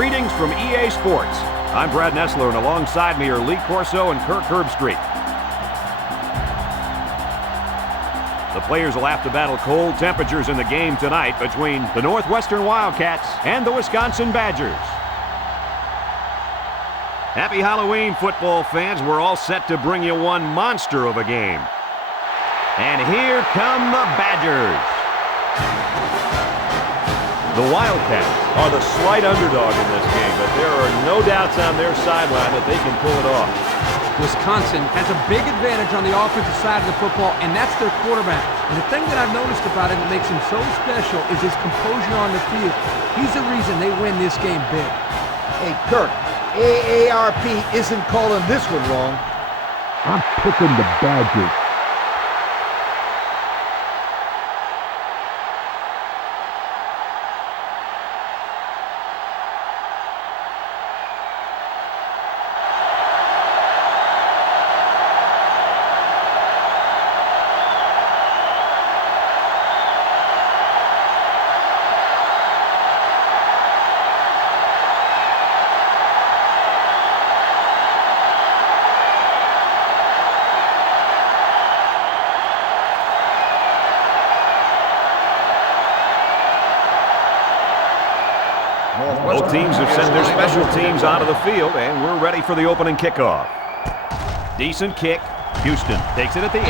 Greetings from EA Sports. I'm Brad Nessler, and alongside me are Lee Corso and Kirk Herbstreit. The players will have to battle cold temperatures in the game tonight between the Northwestern Wildcats and the Wisconsin Badgers. Happy Halloween, football fans. We're all set to bring you one monster of a game. And here come the Badgers. The Wildcats are the slight underdog in this game, but there are no doubts on their sideline that they can pull it off. Wisconsin has a big advantage on the offensive side of the football, and that's their quarterback. And the thing that I've noticed about him that makes him so special is his composure on the field. He's the reason they win this game big. Hey, Kirk, AARP isn't calling this one wrong. I'm picking the Badgers. Both teams have sent their special teams out of the field, and we're ready for the opening kickoff. Decent kick. Houston takes it at the 8.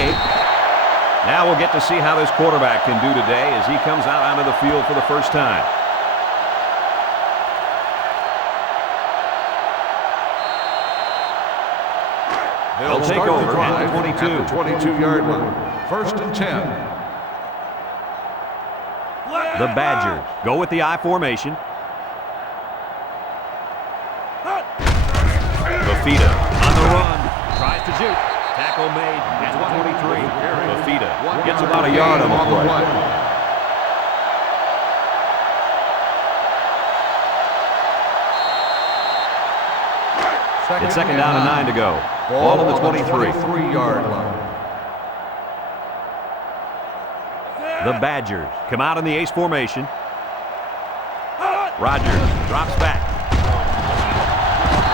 Now we'll get to see how this quarterback can do today as he comes out onto the field for the first time. They'll take over at the 22-yard line. First and 10. The Badgers go with the I formation. Fafita on the run, tries to shoot. Tackle made at 23. Fafita gets about a yard on the play. It's second down and 9 to go. Ball on the 23-yard line. The Badgers come out in the ace formation. Rogers drops back.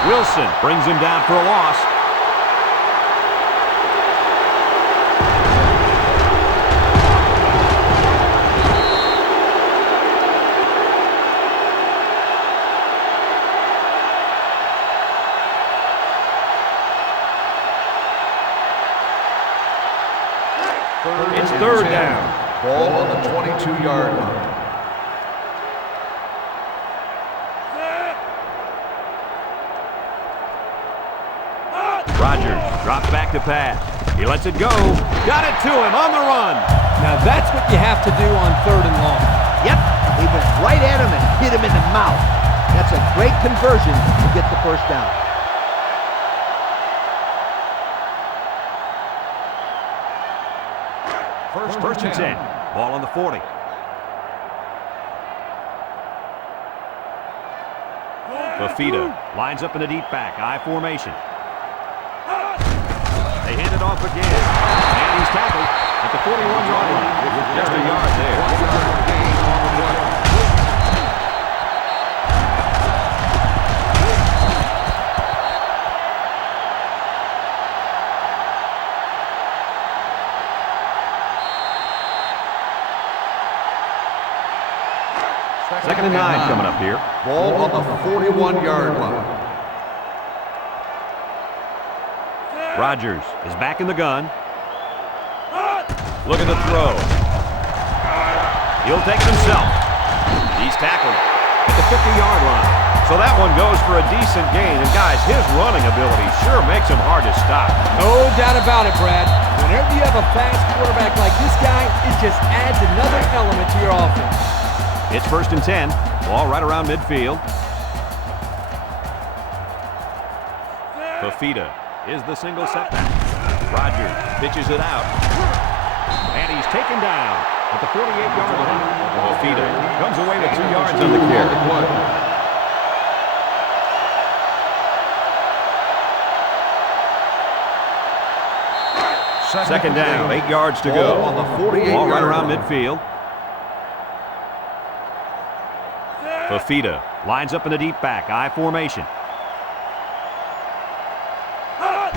Wilson brings him down for a loss. It's third down. Ball on the 22-yard line. Rogers drops back to pass. He lets it go. Got it to him on the run. Now that's what you have to do on third and long. Yep, he went right at him and hit him in the mouth. That's a great conversion to get the first down. First and 10. Ball on the 40. Fafita lines up in a deep back. I formation. They hand it off again. And he's tackled at the 41-yard line. Just a yard there. Second and 9 coming up here. Ball on the 41-yard line. Rogers is back in the gun. Look at the throw. He'll take it himself. He's tackled at the 50-yard line. So that one goes for a decent gain. And guys, his running ability sure makes him hard to stop. No doubt about it, Brad. Whenever you have a fast quarterback like this guy, it just adds another element to your offense. It's first and 10. Ball right around midfield. Fafita is the single setback. Rogers pitches it out. And he's taken down at the 48-yard line. Fafita comes away with 2 yards on the carry. Second down, 8 yards to go. On the 48-yard Ball right line. around midfield. Fafita Lines up in the deep back. I formation.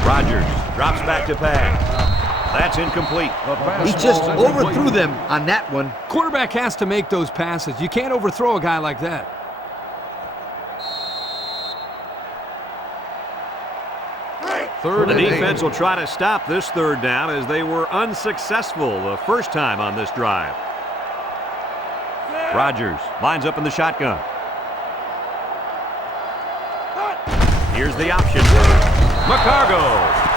Rodgers drops back to pass. That's incomplete. He just overthrew them on that one. Quarterback has to make those passes. You can't overthrow a guy like that. Third The and 8. defense will try to stop this third down as they were unsuccessful the first time on this drive. Rodgers lines up in the shotgun. Here's the option. McCargo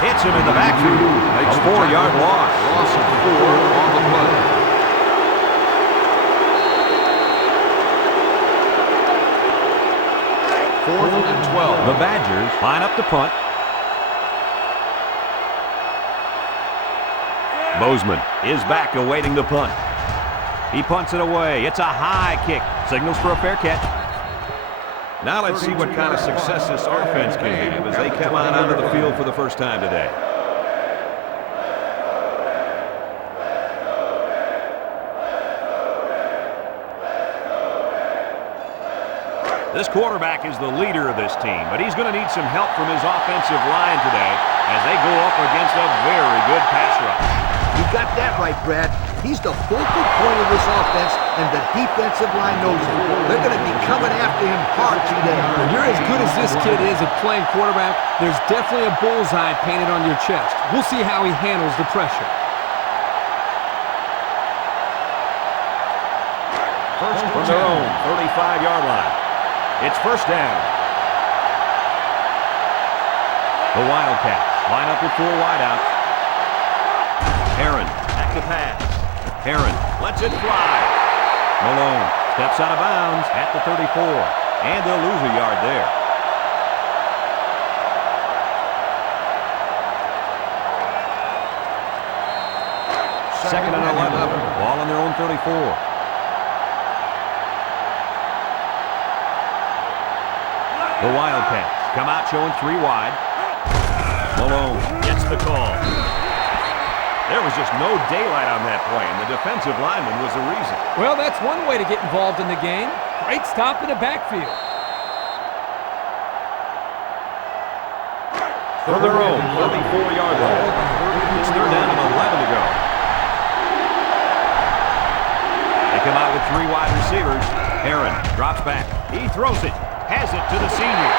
hits him in the backfield. Makes a 4-yard loss. Loss of 4 on the play. Fourth and 12. The Badgers line up to punt. Bozeman is back awaiting the punt. He punts it away. It's a high kick. Signals for a fair catch. Now let's see what kind of success this offense can have as they come on onto the field for the first time today. This quarterback is the leader of this team, but he's going to need some help from his offensive line today as they go up against a very good pass rush. You got that right, Brad. He's the focal point of this offense, and the defensive line knows it. They're going to be coming after him hard today. When you're as good as this kid is at playing quarterback, there's definitely a bullseye painted on your chest. We'll see how he handles the pressure. First from their own 35-yard line. It's first down. The Wildcats line up with 4 wideouts. Heron back to pass. Heron lets it fly. Malone steps out of bounds at the 34. And they'll lose a yard there. Second and 11. Ball on their own 34. The Wildcats come out showing 3 wide. Malone gets the call. There was just no daylight on that play, and the defensive lineman was the reason. Well, that's one way to get involved in the game. Great stop in the backfield. For their own 34-yard line. It's third down and 11 to go. They come out with 3 wide receivers. Heron drops back. He throws it. Has it to the senior.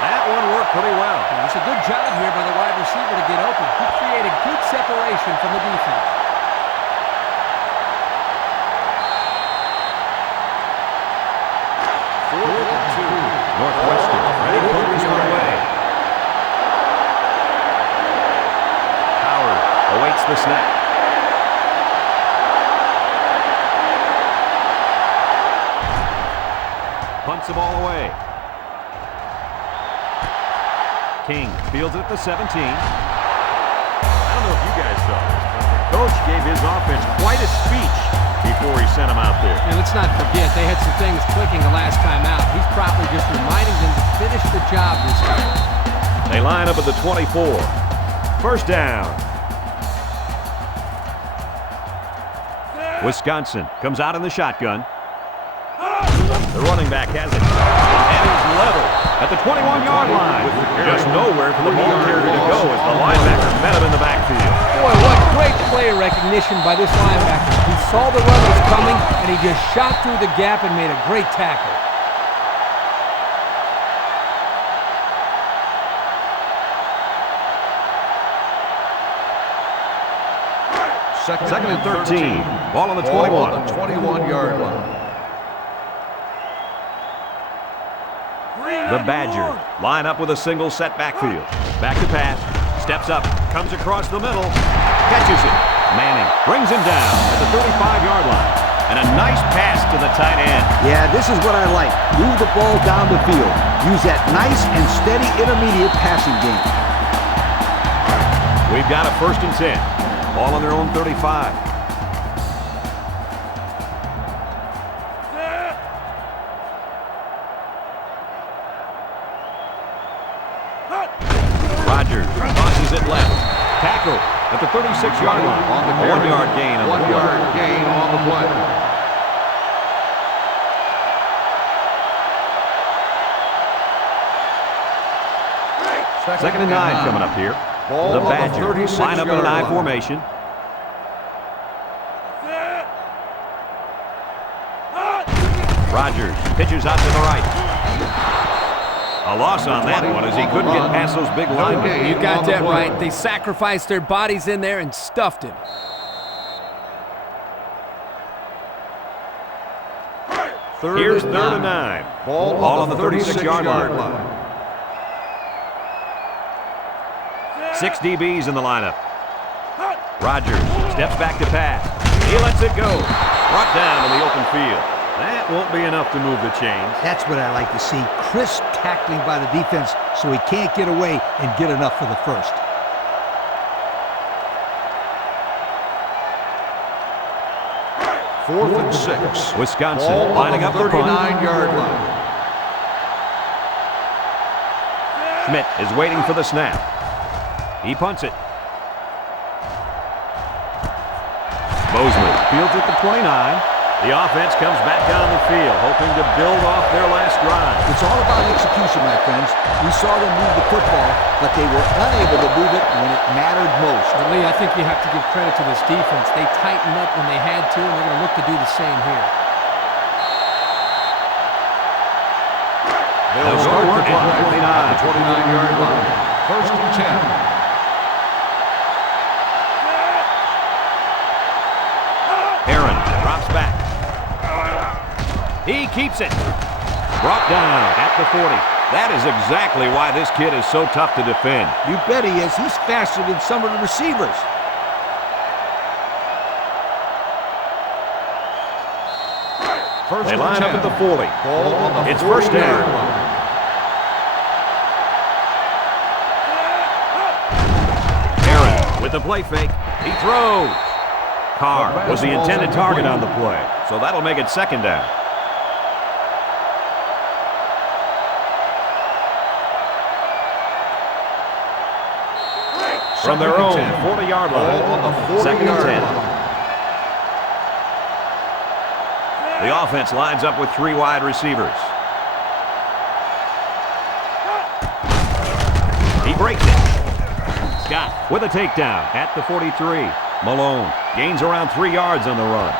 That one worked pretty well. It's a good job here by the wide receiver to get open. He created good separation from the defense. Fourth and 2. Northwestern ready to put this one away. Howard awaits the snap. Punts the ball away. King fields it at the 17. I don't know if you guys saw this, but the coach gave his offense quite a speech before he sent them out there. And let's not forget, they had some things clicking the last time out. He's probably just reminding them to finish the job this time. They line up at the 24. First down. Wisconsin comes out in the shotgun. The running back has it. And is level at the 21-yard line. Just nowhere for the ball carrier to go as the linebacker met him in the backfield. Boy, what great player recognition by this linebacker. He saw the run was coming, and he just shot through the gap and made a great tackle. Second and 13. Ball on the 21. Ball on the 21-yard line. The Badgers line up with a single set backfield. Back to pass. Steps up. Comes across the middle. Catches it. Manning brings him down at the 35-yard line. And a nice pass to the tight end. Yeah, this is what I like. Move the ball down the field. Use that nice and steady intermediate passing game. We've got a first and 10. Ball on their own 35. Rodgers tosses it left. Tackle at the 36-yard line. On the 1-yard gain on the play. 1-yard gain on the play. Second and 9 coming up here. Ball The on the Badgers 36 line up in an yard I line. formation. Rodgers pitches out to the right. A loss on that one as he couldn't get past those big linemen. You got that right. They sacrificed their bodies in there and stuffed him. Here's third and 9. Ball on the 36-yard line. 6 DBs in the lineup. Rodgers steps back to pass. He lets it go. Brought down in the open field. That won't be enough to move the chains. That's what I like to see. Crisp tackling by the defense so he can't get away and get enough for the first. Fourth and 6. Wisconsin Ball lining on up the the punt. 39-yard line. Schmidt is waiting for the snap. He punts it. Bozeman fields at the 29. The offense comes back down the field, hoping to build off their last drive. It's all about execution, my friends. We saw them move the football, but they were unable to move it when it mattered most. But Lee, I think you have to give credit to this defense. They tightened up when they had to, and they're going to look to do the same here. They'll start the clock at the 29-yard line. First and 10. Aaron drops back. He keeps it. Brought down at the 40. That is exactly why this kid is so tough to defend. You bet he is. He's faster than some of the receivers. First They and line 10. up at the 40. Ball on the It's first 40-yard down. line. Aaron with the play fake. He throws. Carr was the intended target on the play, so that'll make it second down. From their own 40-yard Ball on line. the Second and 10. 40-yard line. The offense lines up with 3 wide receivers. He breaks it. Scott with a takedown at the 43. Malone gains around 3 yards on the run.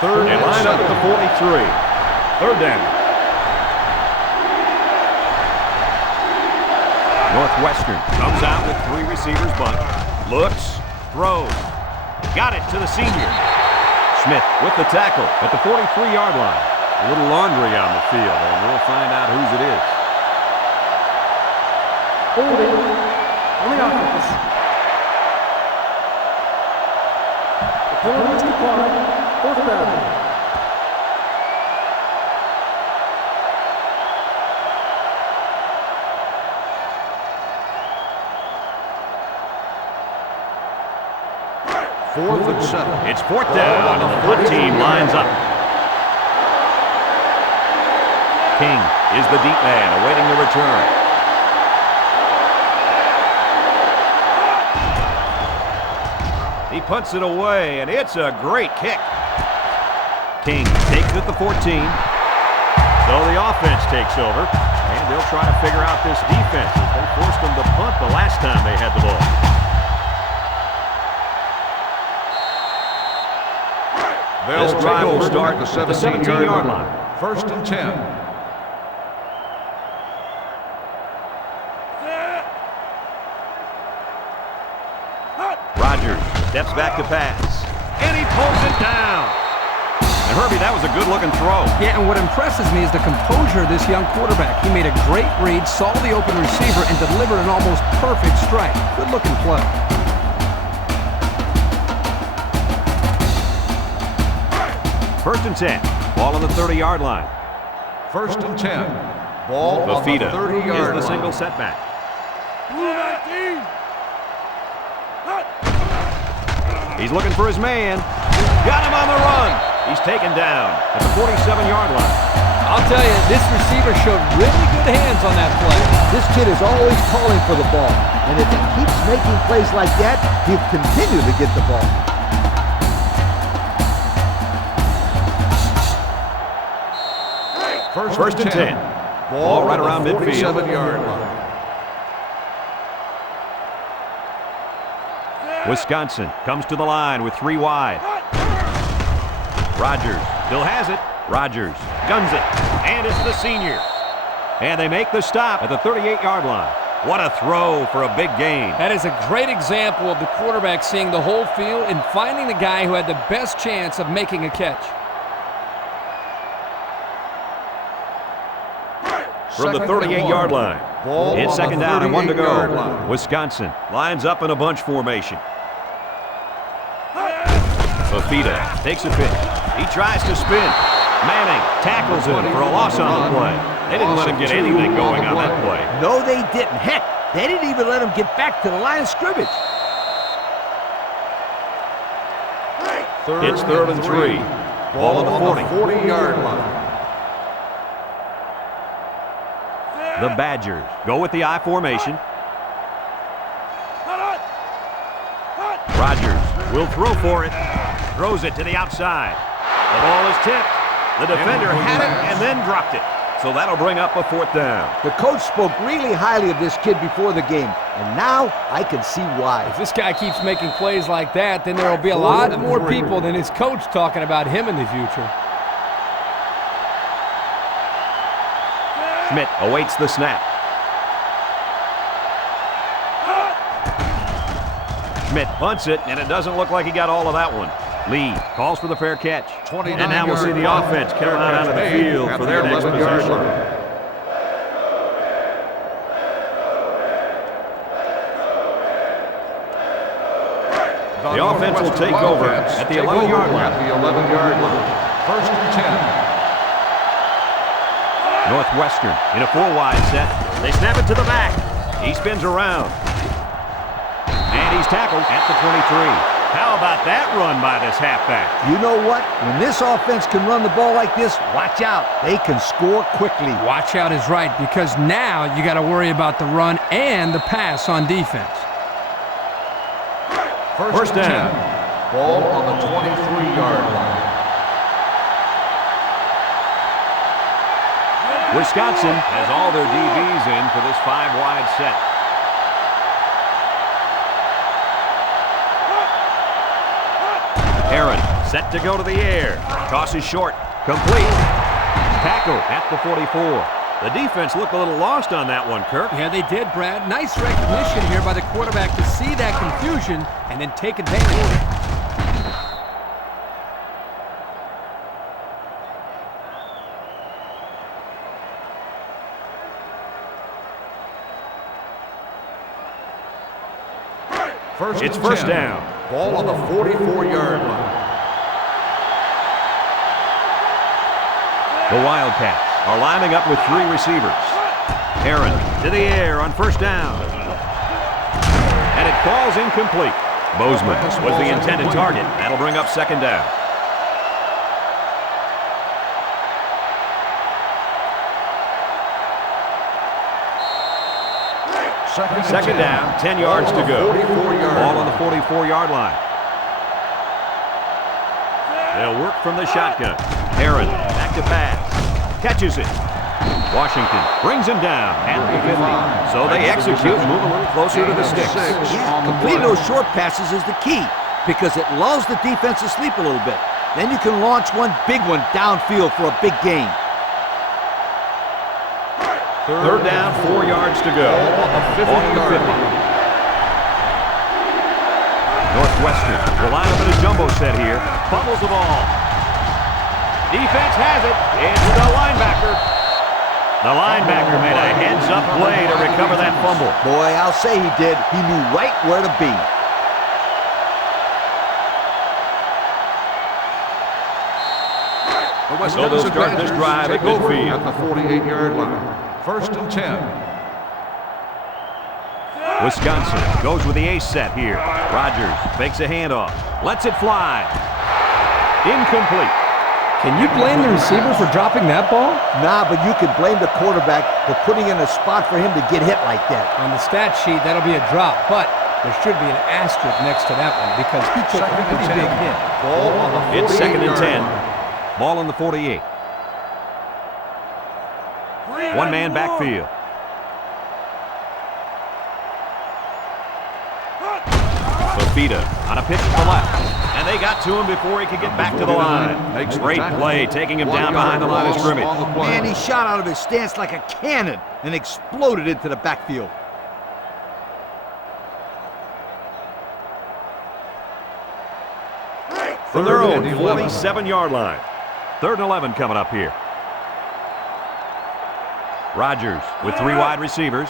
Third They and line up at 7. the 43. Third down. Northwestern comes out with 3 receivers bunch. Looks, throws. Got it to the senior. Smith with the tackle at the 43-yard line. A little laundry on the field, and we'll find out whose it is. Holding on the offense. The penalty is declined. Fourth down. Fourth and 7. It's fourth down, and the punt team lines up. King is the deep man, awaiting the return. He punts it away, and it's a great kick. King takes it at the 14. So the offense takes over, and they'll try to figure out this defense as they forced them to punt the last time they had the ball. This drive will start at at the 17-yard line. First and 10. Rodgers steps back to pass, and he pulls it down. And Herbie, that was a good-looking throw. Yeah, and what impresses me is the composure of this young quarterback. He made a great read, saw the open receiver, and delivered an almost perfect strike. Good-looking play. First and 10. Ball on the 30-yard line. First and 10. Ball on the Fafita 30-yard line. is the single setback. He's looking for his man. Got him on the run. He's taken down at the 47-yard line. I'll tell you, this receiver showed really good hands on that play. This kid is always calling for the ball, and if he keeps making plays like that, he'll continue to get the ball. First and 10. Ball right around midfield. 47-yard line. Wisconsin comes to the line with 3 wide. Rogers still has it. Rogers guns it. And it's the senior. And they make the stop at the 38-yard line. What a throw for a big gain. That is a great example of the quarterback seeing the whole field and finding the guy who had the best chance of making a catch. From the 38-yard line. It's second down and 1 to go. Line. Wisconsin lines up in a bunch formation. Fafita takes a pitch. He tries to spin. Manning tackles him for a loss on the play. They didn't let him get anything going on that play. No, they didn't. Heck, they didn't even let him get back to the line of scrimmage. It's third and 3. Ball on the 40-yard line. The Badgers go with the I formation. Rogers will throw for it. Throws it to the outside. The ball is tipped. The defender had it and then dropped it. So that'll bring up a 4th down. The coach spoke really highly of this kid before the game, and now I can see why. If this guy keeps making plays like that, then there will be a lot more people than his coach talking about him in the future. Schmidt awaits the snap. Schmidt punts it, and it doesn't look like he got all of that one. Lee calls for the fair catch. And now we'll see the offense come out of the field for their next possession. The offense will take over at the 11-yard line. First and 10. Northwestern in a 4-wide set. They snap it to the back. He spins around. And he's tackled at the 23. How about that run by this halfback? You know what? When this offense can run the ball like this, watch out. They can score quickly. Watch out is right, because now you got to worry about the run and the pass on defense. First down. Ball on the 23-yard line. Wisconsin has all their DBs in for this 5-wide set. Aaron set to go to the air. Toss is short. Complete. Tackle at the 44. The defense looked a little lost on that one, Kirk. Yeah, they did, Brad. Nice recognition here by the quarterback to see that confusion and then take advantage. It's first down. Ball on the 44-yard line. The Wildcats are lining up with 3 receivers. Aaron to the air on first down. And it falls incomplete. Bozeman was the intended target. That'll bring up second down. Second down, 10 yards to go. Ball on the 44-yard line. They'll work from the shotgun. Aaron back to pass. Catches it. Washington brings him down at the 50. So they execute, move a little closer to the sticks. Yeah, completing those short passes is the key because it lulls the defense to sleep a little bit. Then you can launch one big one downfield for a big gain. Third down, 4 yards to go. On the 50. Northwestern will line up in a jumbo set here. Fumbles the ball. Defense has it. It's the linebacker. The linebacker made a heads-up play to recover that fumble. Boy, I'll say he did. He knew right where to be. So they'll start this drive at midfield. At the 48-yard line. First and 10. Wisconsin goes with the ace set here. Rogers fakes a handoff. Lets it fly. Incomplete. Can you blame the receiver for dropping that ball? Nah, but you can blame the quarterback for putting in a spot for him to get hit like that. On the stat sheet, that'll be a drop, but there should be an asterisk next to that one because he took a pretty big hit. Ball on the 48-yard line. It's second and 10. Ball on the 48. One man backfield. Fafita on a pitch to the left. And they got to him before he could get back to the line. Great play, taking him down behind the line of scrimmage. Man, he shot out of his stance like a cannon and exploded into the backfield. From their own 47-yard line. 3rd and 11 coming up here. Rodgers with 3 wide receivers.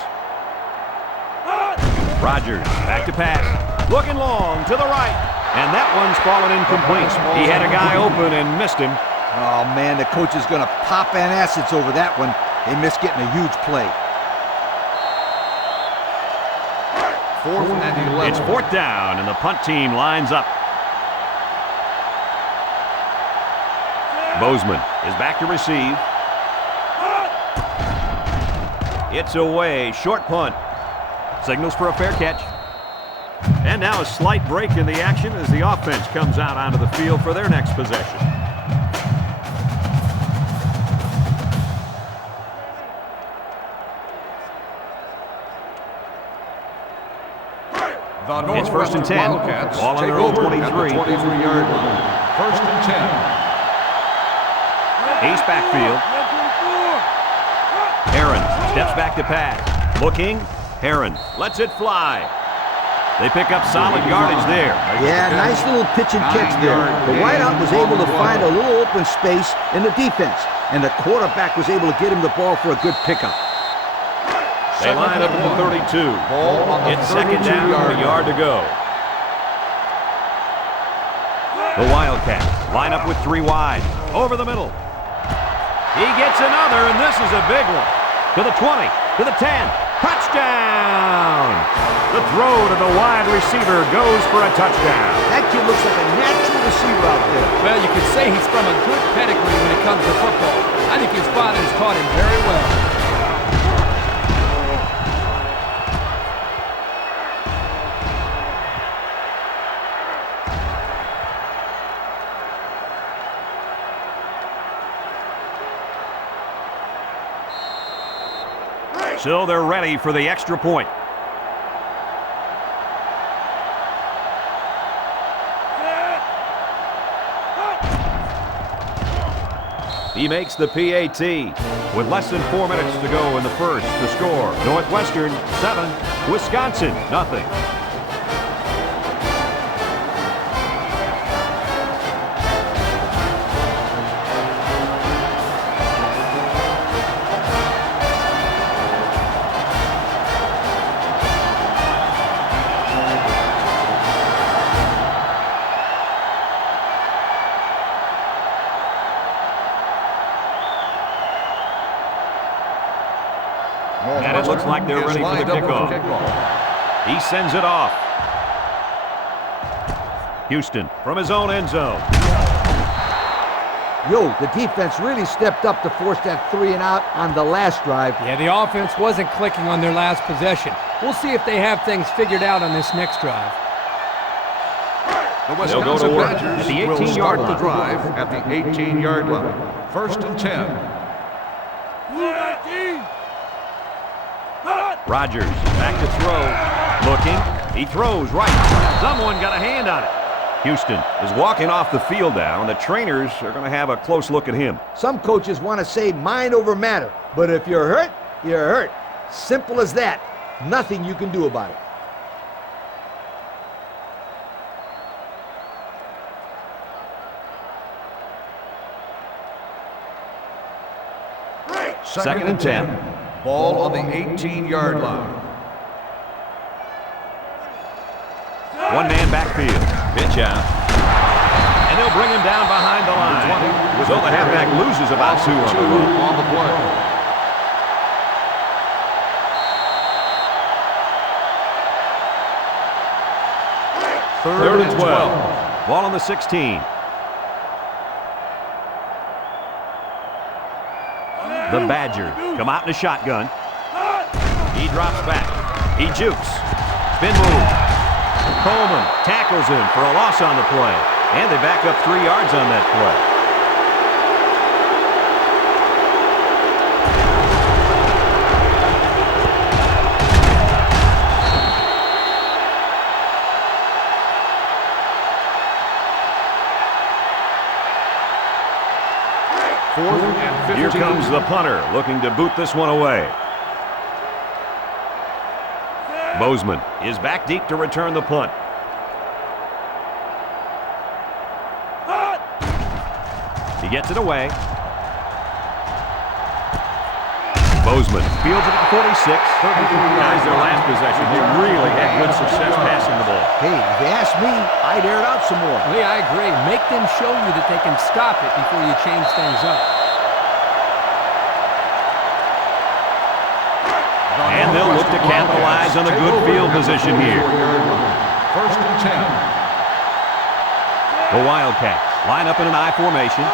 Rodgers back to pass. Looking long to the right. And that one's fallen incomplete. He had a guy open and missed him. Oh, man, the coach is going to pop antacids over that one. They missed getting a huge play. 4th and 11. It's 4th down, and the punt team lines up. Bozeman is back to receive. It's away. Short punt. Signals for a fair catch. And now a slight break in the action as the offense comes out onto the field for their next possession. The It's 1st and 10. Wildcats Ball on take their own over 23. at the 23-yard line. 1st and 10. Ace backfield. Heron steps back to pass. Looking. Heron lets it fly. They pick up solid yardage there. Yeah, nice little pitch and catch there. The wideout was able to find a little open space in the defense, and the quarterback was able to get him the ball for a good pickup. They line up at the 32. It's 2nd down, a yard to go. The Wildcats line up with 3 wide. Over the middle. He gets another, and this is a big one. To the 20, to the 10. Touchdown! The throw to the wide receiver goes for a touchdown. That kid looks like a natural receiver out there. Well, you could say he's from a good pedigree when it comes to football. I think his father has taught him very well. So they're ready for the extra point. He makes the PAT. With less than 4 minutes to go in the first, the score, Northwestern 7, Wisconsin 0. And it looks like they're ready for the kickoff. He sends it off. Houston from his own end zone. Yo, the defense really stepped up to force that 3 and out on the last drive. Yeah, the offense wasn't clicking on their last possession. We'll see if they have things figured out on this next drive. The They'll go to Wisconsin work at Badgers the will 18-yard start the line. drive at the 18-yard line. 1st and 10. Rodgers back to throw. Looking. He throws right. Someone got a hand on it. Houston is walking off the field now, and the trainers are going to have a close look at him. Some coaches want to say mind over matter, but if you're hurt, you're hurt. Simple as that. Nothing you can do about it. Second and 10. Ball on the 18-yard line. One man backfield. Pitch out. And they'll bring him down behind the line. So the halfback loses about 2 on the run. On the play. Third and 12. Ball on the 16. The Badgers come out in a shotgun. He drops back. He jukes. Spin move. Coleman tackles him for a loss on the play. And they back up 3 yards on that play. comes the punter, looking to boot this one away. Bozeman is back deep to return the punt. He gets it away. Bozeman fields it at the 46. Guys, their last possession, they really had good success passing the ball. Hey, if you ask me, I'd air it out some more. Lee, I agree. Make them show you that they can stop it before you change things up. And they'll look to capitalize on a good field position here. First and 10. The Wildcats line up in an I formation.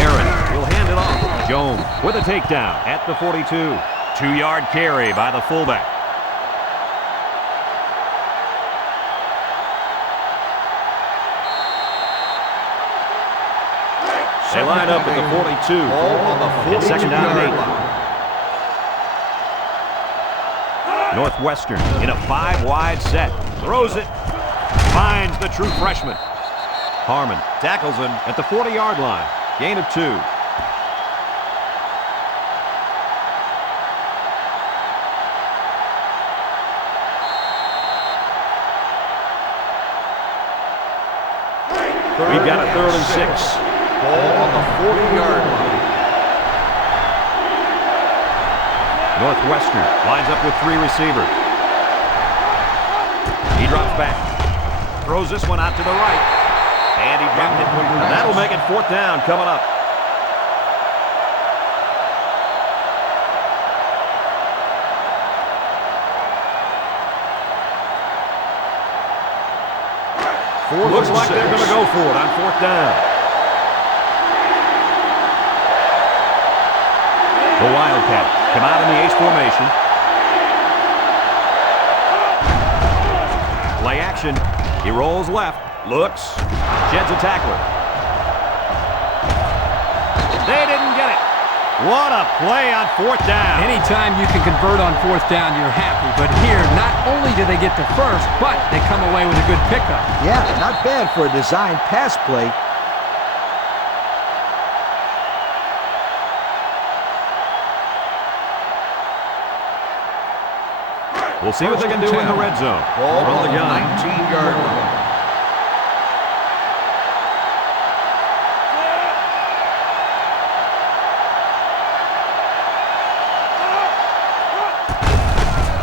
Aaron will hand it off. Jones with a takedown at the 42. 2-yard carry by the fullback. They line up at the 42. It's second down and 8. Northwestern in a 5-wide set. Throws it. Finds the true freshman. Harmon tackles him at the 40-yard line. Gain of 2. We've got a 3rd and 6. Ball on the 40-yard line. Northwestern lines up with 3 receivers. He drops back. Throws this one out to the right. And he dropped it. That'll make it 4th down coming up. Looks like they're going to go for it on 4th down. The Wildcats come out in the ace formation. Play action. He rolls left. Looks. Sheds a tackler. They didn't get it. What a play on 4th down. Anytime you can convert on 4th down, you're happy. But here, not only do they get to first, but they come away with a good pickup. Yeah, not bad for a designed pass play. We'll see what they can do in the red zone. Ball From on the the gun. 19-yard line.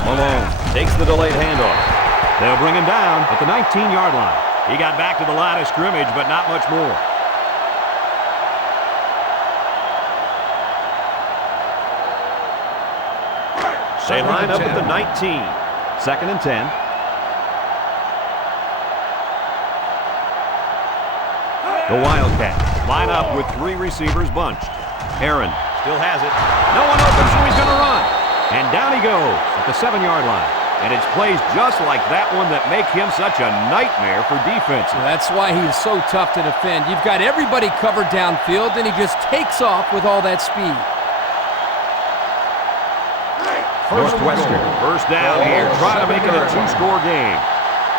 Malone takes the delayed handoff. They'll bring him down at the 19-yard line. He got back to the line of scrimmage, but not much more. They line up at the 19. 2nd and 10. The Wildcats line up with 3 receivers bunched. Aaron still has it. No one open, so he's going to run. And down he goes at the 7-yard line. And it's plays just like that one that make him such a nightmare for defenses. That's why he's so tough to defend. You've got everybody covered downfield, and he just takes off with all that speed. Northwestern first down here, trying to make it a 2-score game.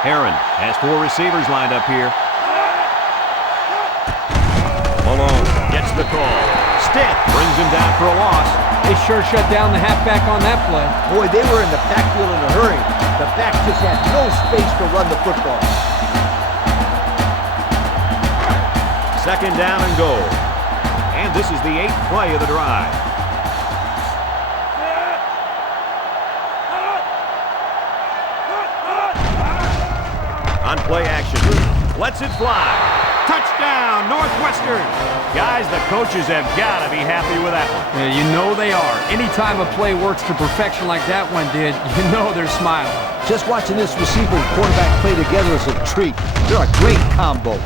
Heron has 4 receivers lined up here. Malone gets the call. Stitt brings him down for a loss. They sure shut down the halfback on that play. Boy, they were in the backfield in a hurry. The back just had no space to run the football. 2nd down and goal. And this is the 8th play of the drive. On play action. Lets it fly. Touchdown, Northwestern. Guys, the coaches have got to be happy with that one. Yeah, you know they are. Anytime a play works to perfection like that one did, you know they're smiling. Just watching this receiver and quarterback play together is a treat. They're a great combo.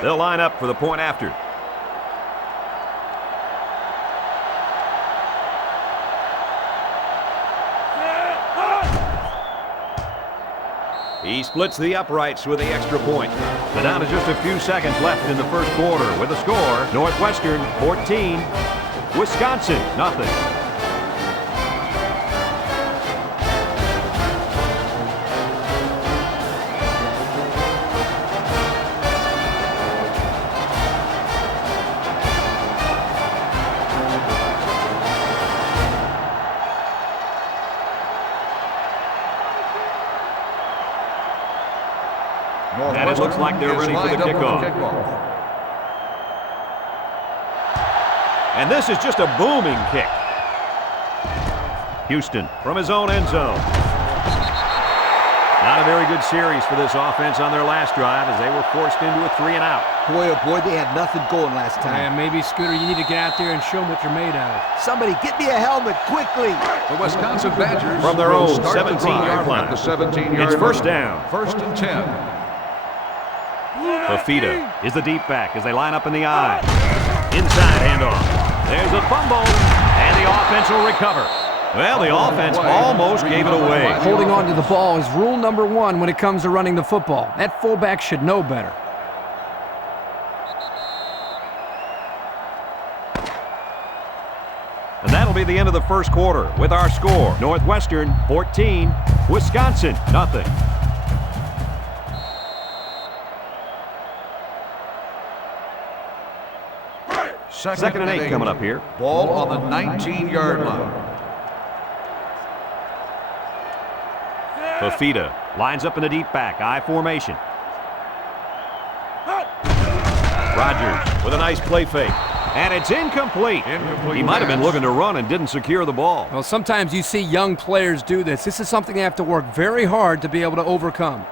They'll line up for the point after. He splits the uprights with the extra point. But down to just a few seconds left in the first quarter with a score. Northwestern 14, Wisconsin nothing. And it looks like they're ready for the kickoff. And this is just a booming kick. Houston from his own end zone. Not a very good series for this offense on their last drive as they were forced into a 3-and-out. Boy, oh boy, they had nothing going last time. Yeah, maybe, Scooter, you need to get out there and show them what you're made out of. Somebody get me a helmet quickly. The Wisconsin Badgers From their will own start the 17-yard drive line. at the 17-yard It's first line. down. 1st and 10. Fafita is the deep back as they line up in the I. Inside handoff. There's a fumble, and the offense will recover. Well, the offense almost gave it away. Holding on to the ball is rule number 1 when it comes to running the football. That fullback should know better. And that'll be the end of the first quarter with our score. Northwestern 14, Wisconsin nothing. Second and 8 coming up here. Ball on the 19-yard line. Fafita lines up in the deep back, I formation. Rodgers with a nice play fake. And it's incomplete. He might have been looking to run and didn't secure the ball. Well, sometimes you see young players do this. This is something they have to work very hard to be able to overcome.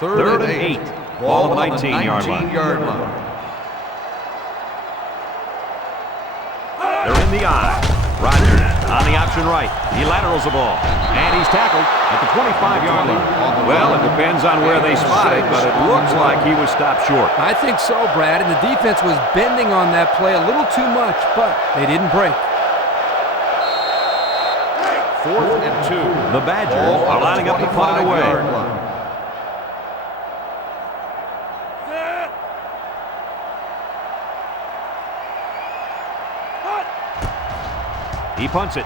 Third and 8. Ball on the 19-yard line. They're in the I. Rodgers on the option right. He laterals the ball. And he's tackled at the 25-yard line. Well, it depends on where they spot it, but it looks like he was stopped short. I think so, Brad, and the defense was bending on that play a little too much, but they didn't break. 4th and 2. The Badgers are lining up to punt it away. He punts it.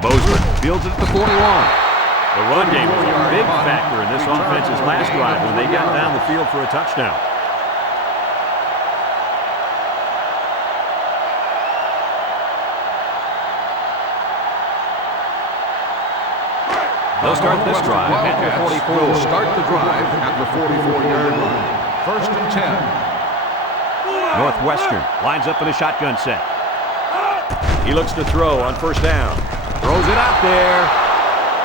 Bozeman fields it at the 41. The run game was a big factor in this offense's last drive when they got down the field for a touchdown. They'll start this drive at the 44. Will start the drive at the 44-yard line. 1st and 10. Northwestern lines up in a shotgun set. He looks to throw on first down. Throws it out there.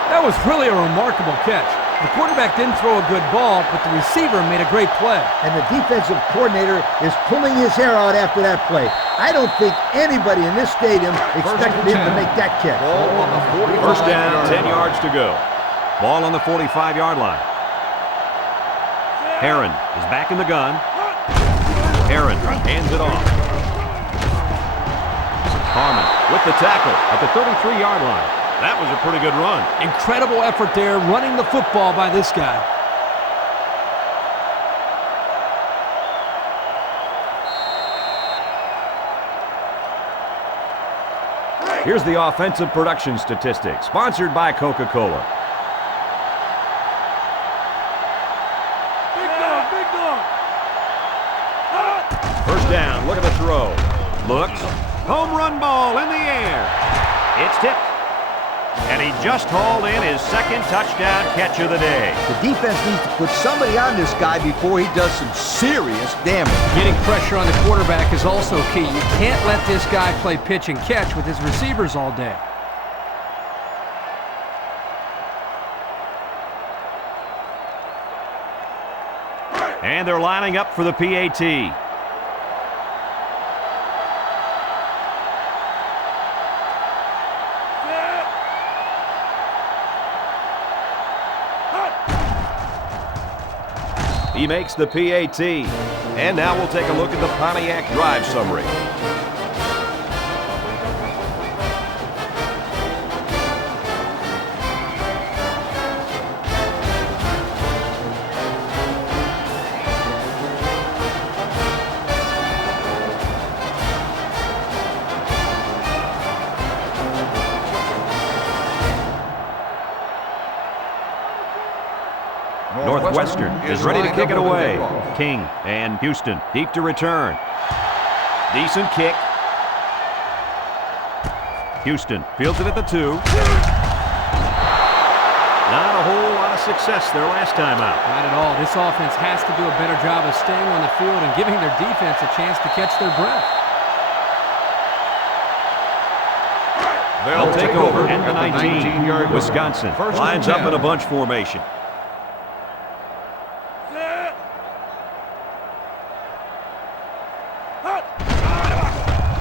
That was really a remarkable catch. The quarterback didn't throw a good ball, but the receiver made a great play. And the defensive coordinator is pulling his hair out after that play. I don't think anybody in this stadium expected him to make that catch. Ball on the 45. First down, 10 yards to go. Ball on the 45-yard line. Heron is back in the gun. Heron hands it off. Harmon with the tackle at the 33-yard line. That was a pretty good run. Incredible effort there running the football by this guy. Here's the offensive production statistics, sponsored by Coca-Cola. First down, look at the throw. Looks, home run ball in the air. It's tipped. And he just hauled in his second touchdown catch of the day. The defense needs to put somebody on this guy before he does some serious damage. Getting pressure on the quarterback is also key. You can't let this guy play pitch and catch with his receivers all day. And they're lining up for the PAT. He makes the PAT. And now we'll take a look at the Pontiac drive summary. Northwestern is ready to kick it away. King and Houston deep to return. Decent kick. Houston fields it at the 2. Not a whole lot of success their last time out. Not at all. This offense has to do a better job of staying on the field and giving their defense a chance to catch their breath. They'll take over at the 19. Wisconsin lines up in a bunch formation.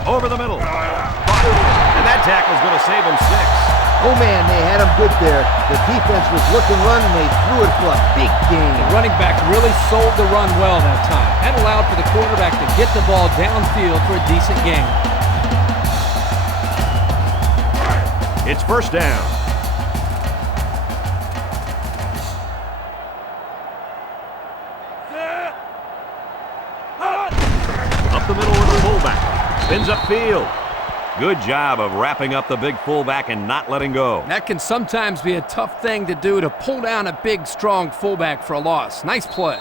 Over the middle. And that tackle's going to save them 6. Oh, man, they had him good there. The defense was looking run, and they threw it for a big gain. The running back really sold the run well that time. That allowed for the quarterback to get the ball downfield for a decent gain. It's first down. Up the middle with the fullback. Spins upfield. Good job of wrapping up the big fullback and not letting go. That can sometimes be a tough thing to do, to pull down a big, strong fullback for a loss. Nice play.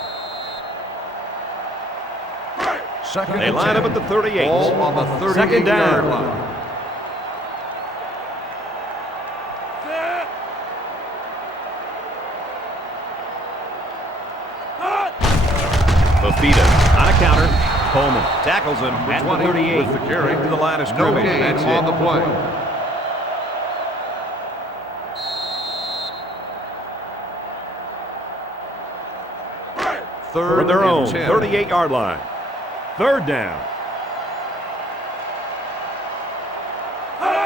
They line up at the 38. Ball on the 38 Second down. yard line. Fafita on a counter. Coleman tackles him at the 38 with the carry to the line of No scrimmage. gain That's on it. the play. For Third their and own 10. 38-yard line. Third down.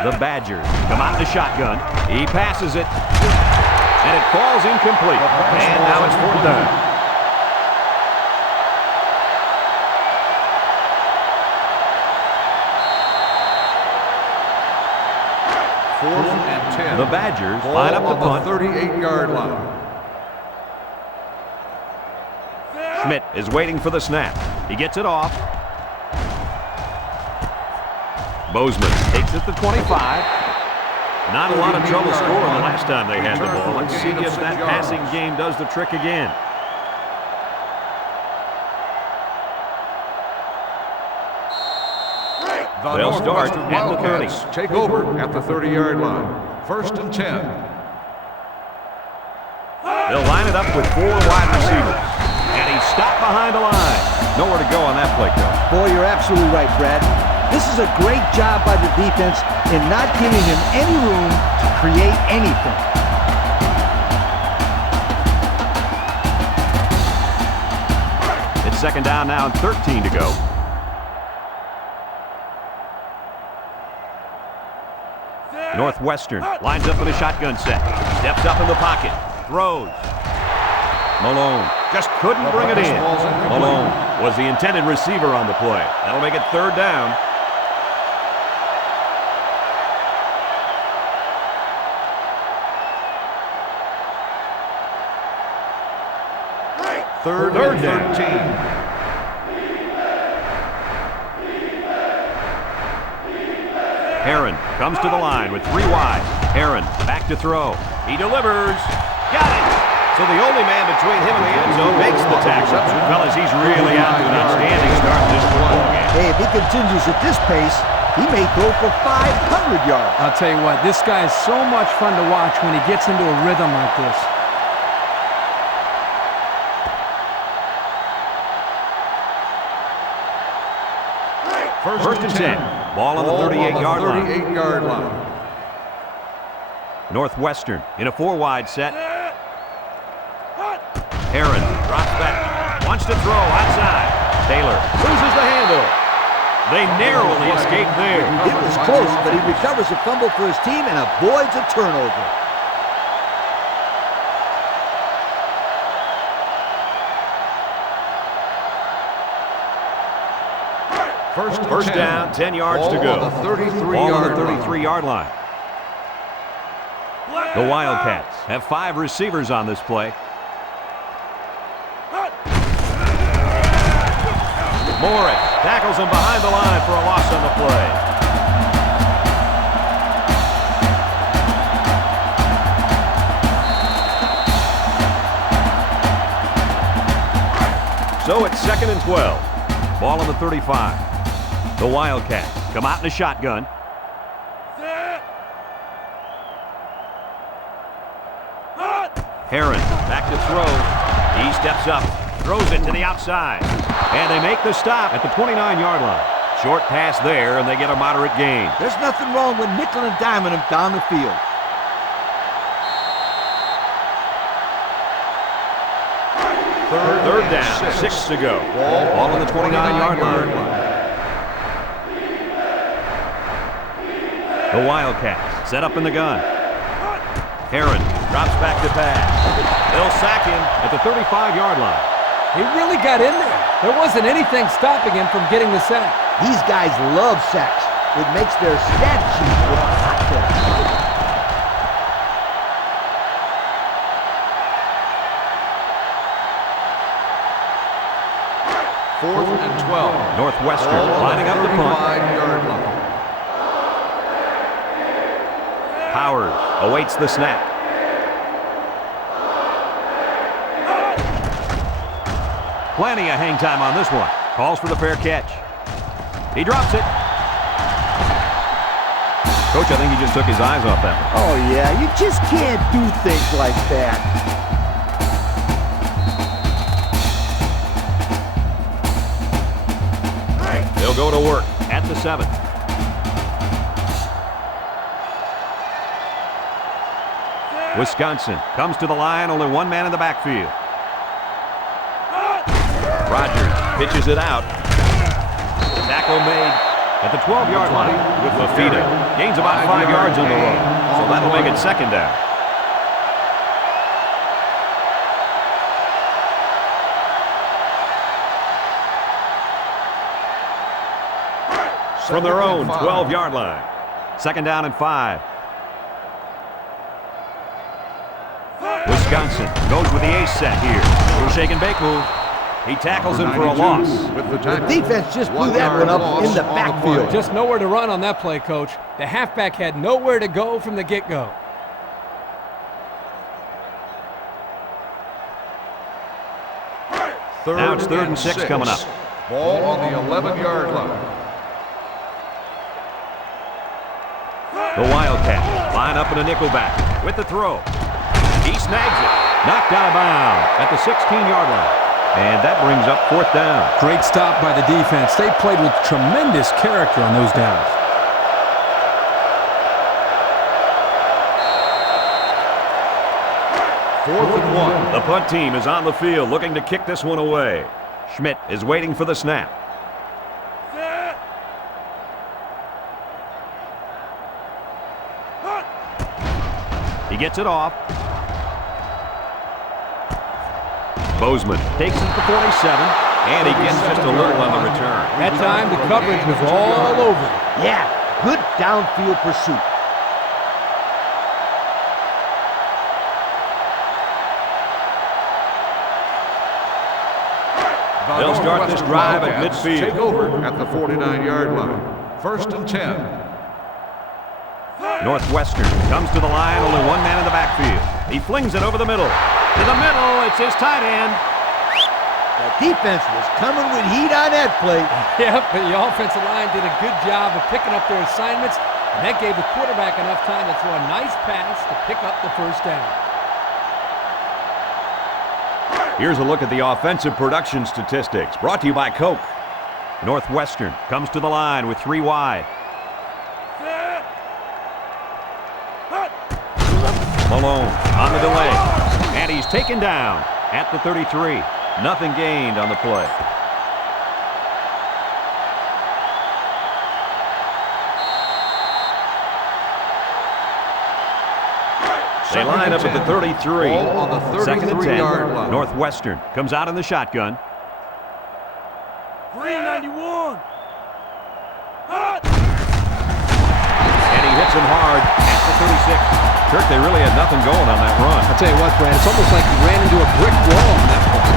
The Badgers come out in the shotgun. He passes it. And it falls incomplete. And now it's fourth down. Fourth and 10. The Badgers Ball line up the on punt. the 38-yard line. Schmidt is waiting for the snap. He gets it off. Bozeman takes it to 25. Not a lot of trouble scoring the last time they had the ball. Let's see if that passing game does the trick again. The They'll start Northwestern at the 30. Wildcats take over at the 30-yard line. First and 10. They'll line it up with 4 wide receivers. And he's stopped behind the line. Nowhere to go on that play, Coach. Boy, you're absolutely right, Brad. This is a great job by the defense in not giving him any room to create anything. It's second down now and 13 to go. Northwestern lines up in a shotgun set. Steps up in the pocket. Throws. Malone just couldn't bring it in. Malone was the intended receiver on the play. That'll make it third down. Third Third and down. 13. Herron comes to the line with 3 wide. Herron back to throw. He delivers. Got it. So the only man between him and the end zone makes the tackle. Fellas, he's really out to an outstanding start to this football game. Hey, if he continues at this pace, he may throw for 500 yards. I'll tell you what, this guy is so much fun to watch when he gets into a rhythm like this. First and 10. Ball on the 38-yard line. 38-yard line. Northwestern in a 4 wide set. Herron drops back. Wants to throw outside. Taylor loses the handle. They narrowly escape there. It was close, but he recovers a fumble for his team and avoids a turnover. First down, 10 yards to go. Ball on the 33-yard line. The Wildcats have 5 receivers on this play. Morris tackles him behind the line for a loss on the play. So it's second and 12. Ball on the 35. The Wildcats come out in a shotgun. Heron back to throw. He steps up, throws it to the outside. And they make the stop at the 29-yard line. Short pass there, and they get a moderate gain. There's nothing wrong with nickel and diming him down the field. Third down, 6 to go. Ball on the 29-yard line. The Wildcats set up in the gun. Heron drops back to pass. They'll sack him at the 35-yard line. He really got in there. There wasn't anything stopping him from getting the sack. These guys love sacks. It makes their stat sheet look hot there. 4th and 12. Northwestern lining up the punt. 35-yard line. Powers awaits the snap. Plenty of hang time on this one. Calls for the fair catch. He drops it. Coach, I think he just took his eyes off that one. Oh, yeah, you just can't do things like that. They'll go to work at the 7. Wisconsin comes to the line, only one man in the backfield. Rogers pitches it out. Tackle made at the 12-yard line with Fafita. Gains about 5 yards on the road, so that'll make it second down. From their own 12-yard line. Second down and 5. Wisconsin goes with the ace set here. Little shake and bake move. He tackles him for a loss. The defense just blew that one up in the backfield. Just nowhere to run on that play, Coach. The halfback had nowhere to go from the get-go. Now it's 3rd and 6 coming up. Ball on the 11-yard line. The Wildcats line up in a nickelback with the throw. He snags it. Knocked out of bounds at the 16-yard line. And that brings up 4th down. Great stop by the defense. They played with tremendous character on those downs. Fourth and 1. The punt team is on the field looking to kick this one away. Schmidt is waiting for the snap. He gets it off. Bozeman takes it to 47, and he gets just a little on the return. That time, the coverage was all over. Yeah, good downfield pursuit. They'll start this drive at midfield. Take over at the 49-yard line. 1st and 10. Northwestern comes to the line, only one man in the backfield. He flings it over the middle. To the middle, it's his tight end. The defense was coming with heat on that play. Yep, but the offensive line did a good job of picking up their assignments, and that gave the quarterback enough time to throw a nice pass to pick up the 1st down. Here's a look at the offensive production statistics, brought to you by Coke. Northwestern comes to the line with 3 wide. Malone on the delay, and he's taken down at the 33. Nothing gained on the play. They line up at the 33. Ball on the 2nd and 10. 33-yard line. Northwestern comes out in the shotgun. 391. And he hits him hard at the 36. Kirk, they really had nothing going on that run. I'll tell you what, Brad, it's almost like he ran into a brick wall on that point.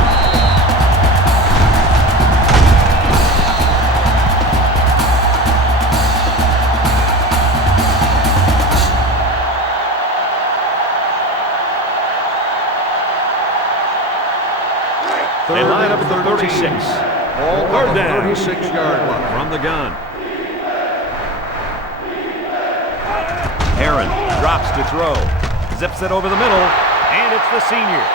They line up at the 36. Ball on 3rd the down 36-yard line. from the gun. Heron drops to throw. Zips it over the middle. And And it's the senior.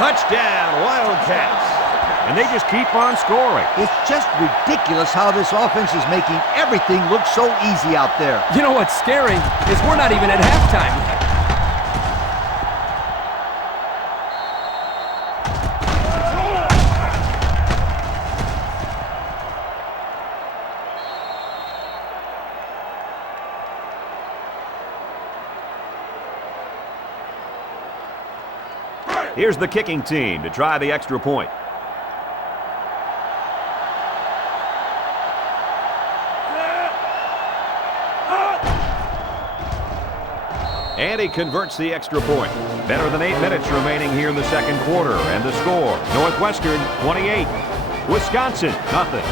Touchdown, Wildcats. And they just keep on scoring. It's just ridiculous how this offense is making everything look so easy out there. You know what's scary is we're not even at halftime yet. Here's the kicking team to try the extra point. And he converts the extra point. Better than 8 minutes remaining here in the second quarter. And the score, Northwestern 28, Wisconsin nothing.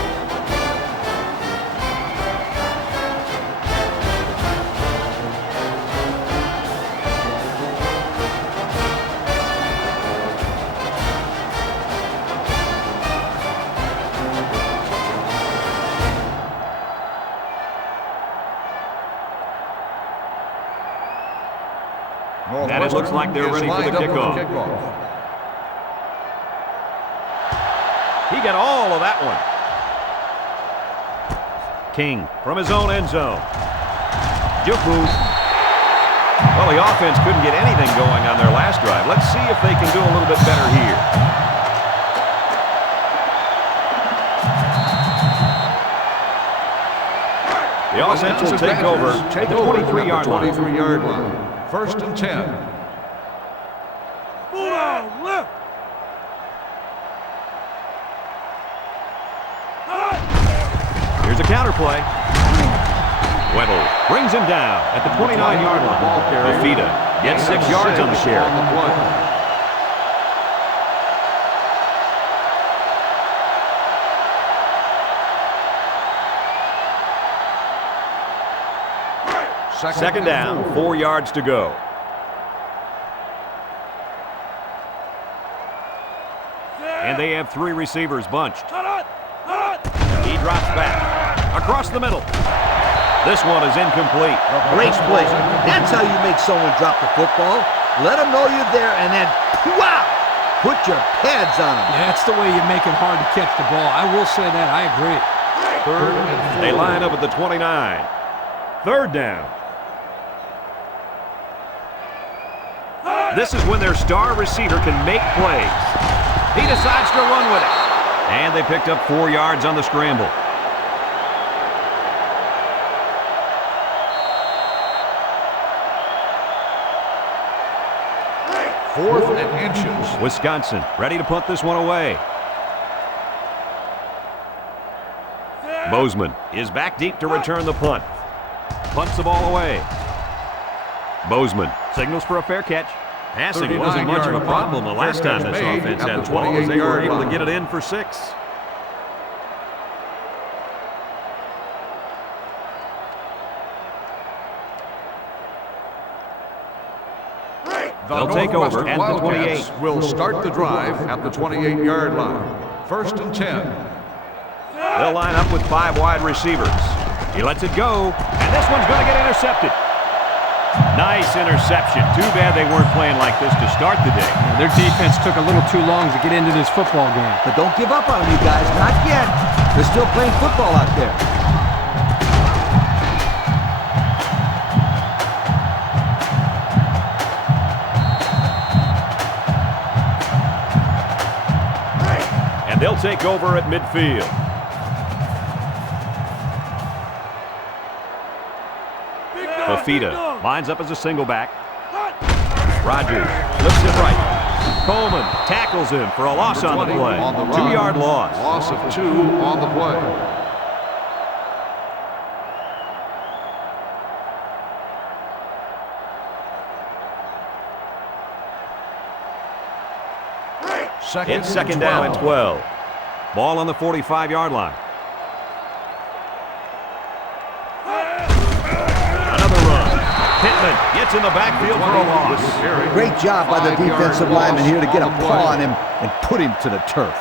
And it looks like they're ready for the kickoff. He got all of that one. King from his own end zone. Jufu. Well, the offense couldn't get anything going on their last drive. Let's see if they can do a little bit better here. The offense will take over at the 23-yard line. 23-yard line. First and 10. Here's a counter play. Weddle brings him down at the 29-yard line. Fafita gets 6 yards on the carry. Second down, 4 yards to go. And they have 3 receivers bunched. He drops back across the middle. This one is incomplete. Great play. That's how you make someone drop the football. Let them know you're there and then, wow, put your pads on them. Yeah, that's the way you make it hard to catch the ball. I will say that. I agree. Third and 4. They line up at the 29. Third down. This is when their star receiver can make plays. He decides to run with it. And they picked up 4 yards on the scramble. Fourth and inches. Wisconsin ready to punt this one away. Bozeman is back deep to return the punt. Punts the ball away. Bozeman signals for a fair catch. Passing wasn't much of a problem the last time this offense had the ball, as they were able to get it in for 6. They'll take over at the 28. Will start the drive at the 28-yard line. First and 10. They'll line up with 5 wide receivers. He lets it go, and this one's going to get intercepted. Nice interception. Too bad they weren't playing like this to start the day. Their defense took a little too long to get into this football game. But don't give up on them, you guys. Not yet. They're still playing football out there. And they'll take over at midfield. Fafita lines up as a single back. Rogers lifts it right. Coleman tackles him for a loss on the play. 2-yard loss. Loss of 2 on the play. It's second down and 12. Ball on the 45-yard line. Pittman gets in the backfield for a loss. Great job by the defensive lineman here to get a paw on him and put him to the turf.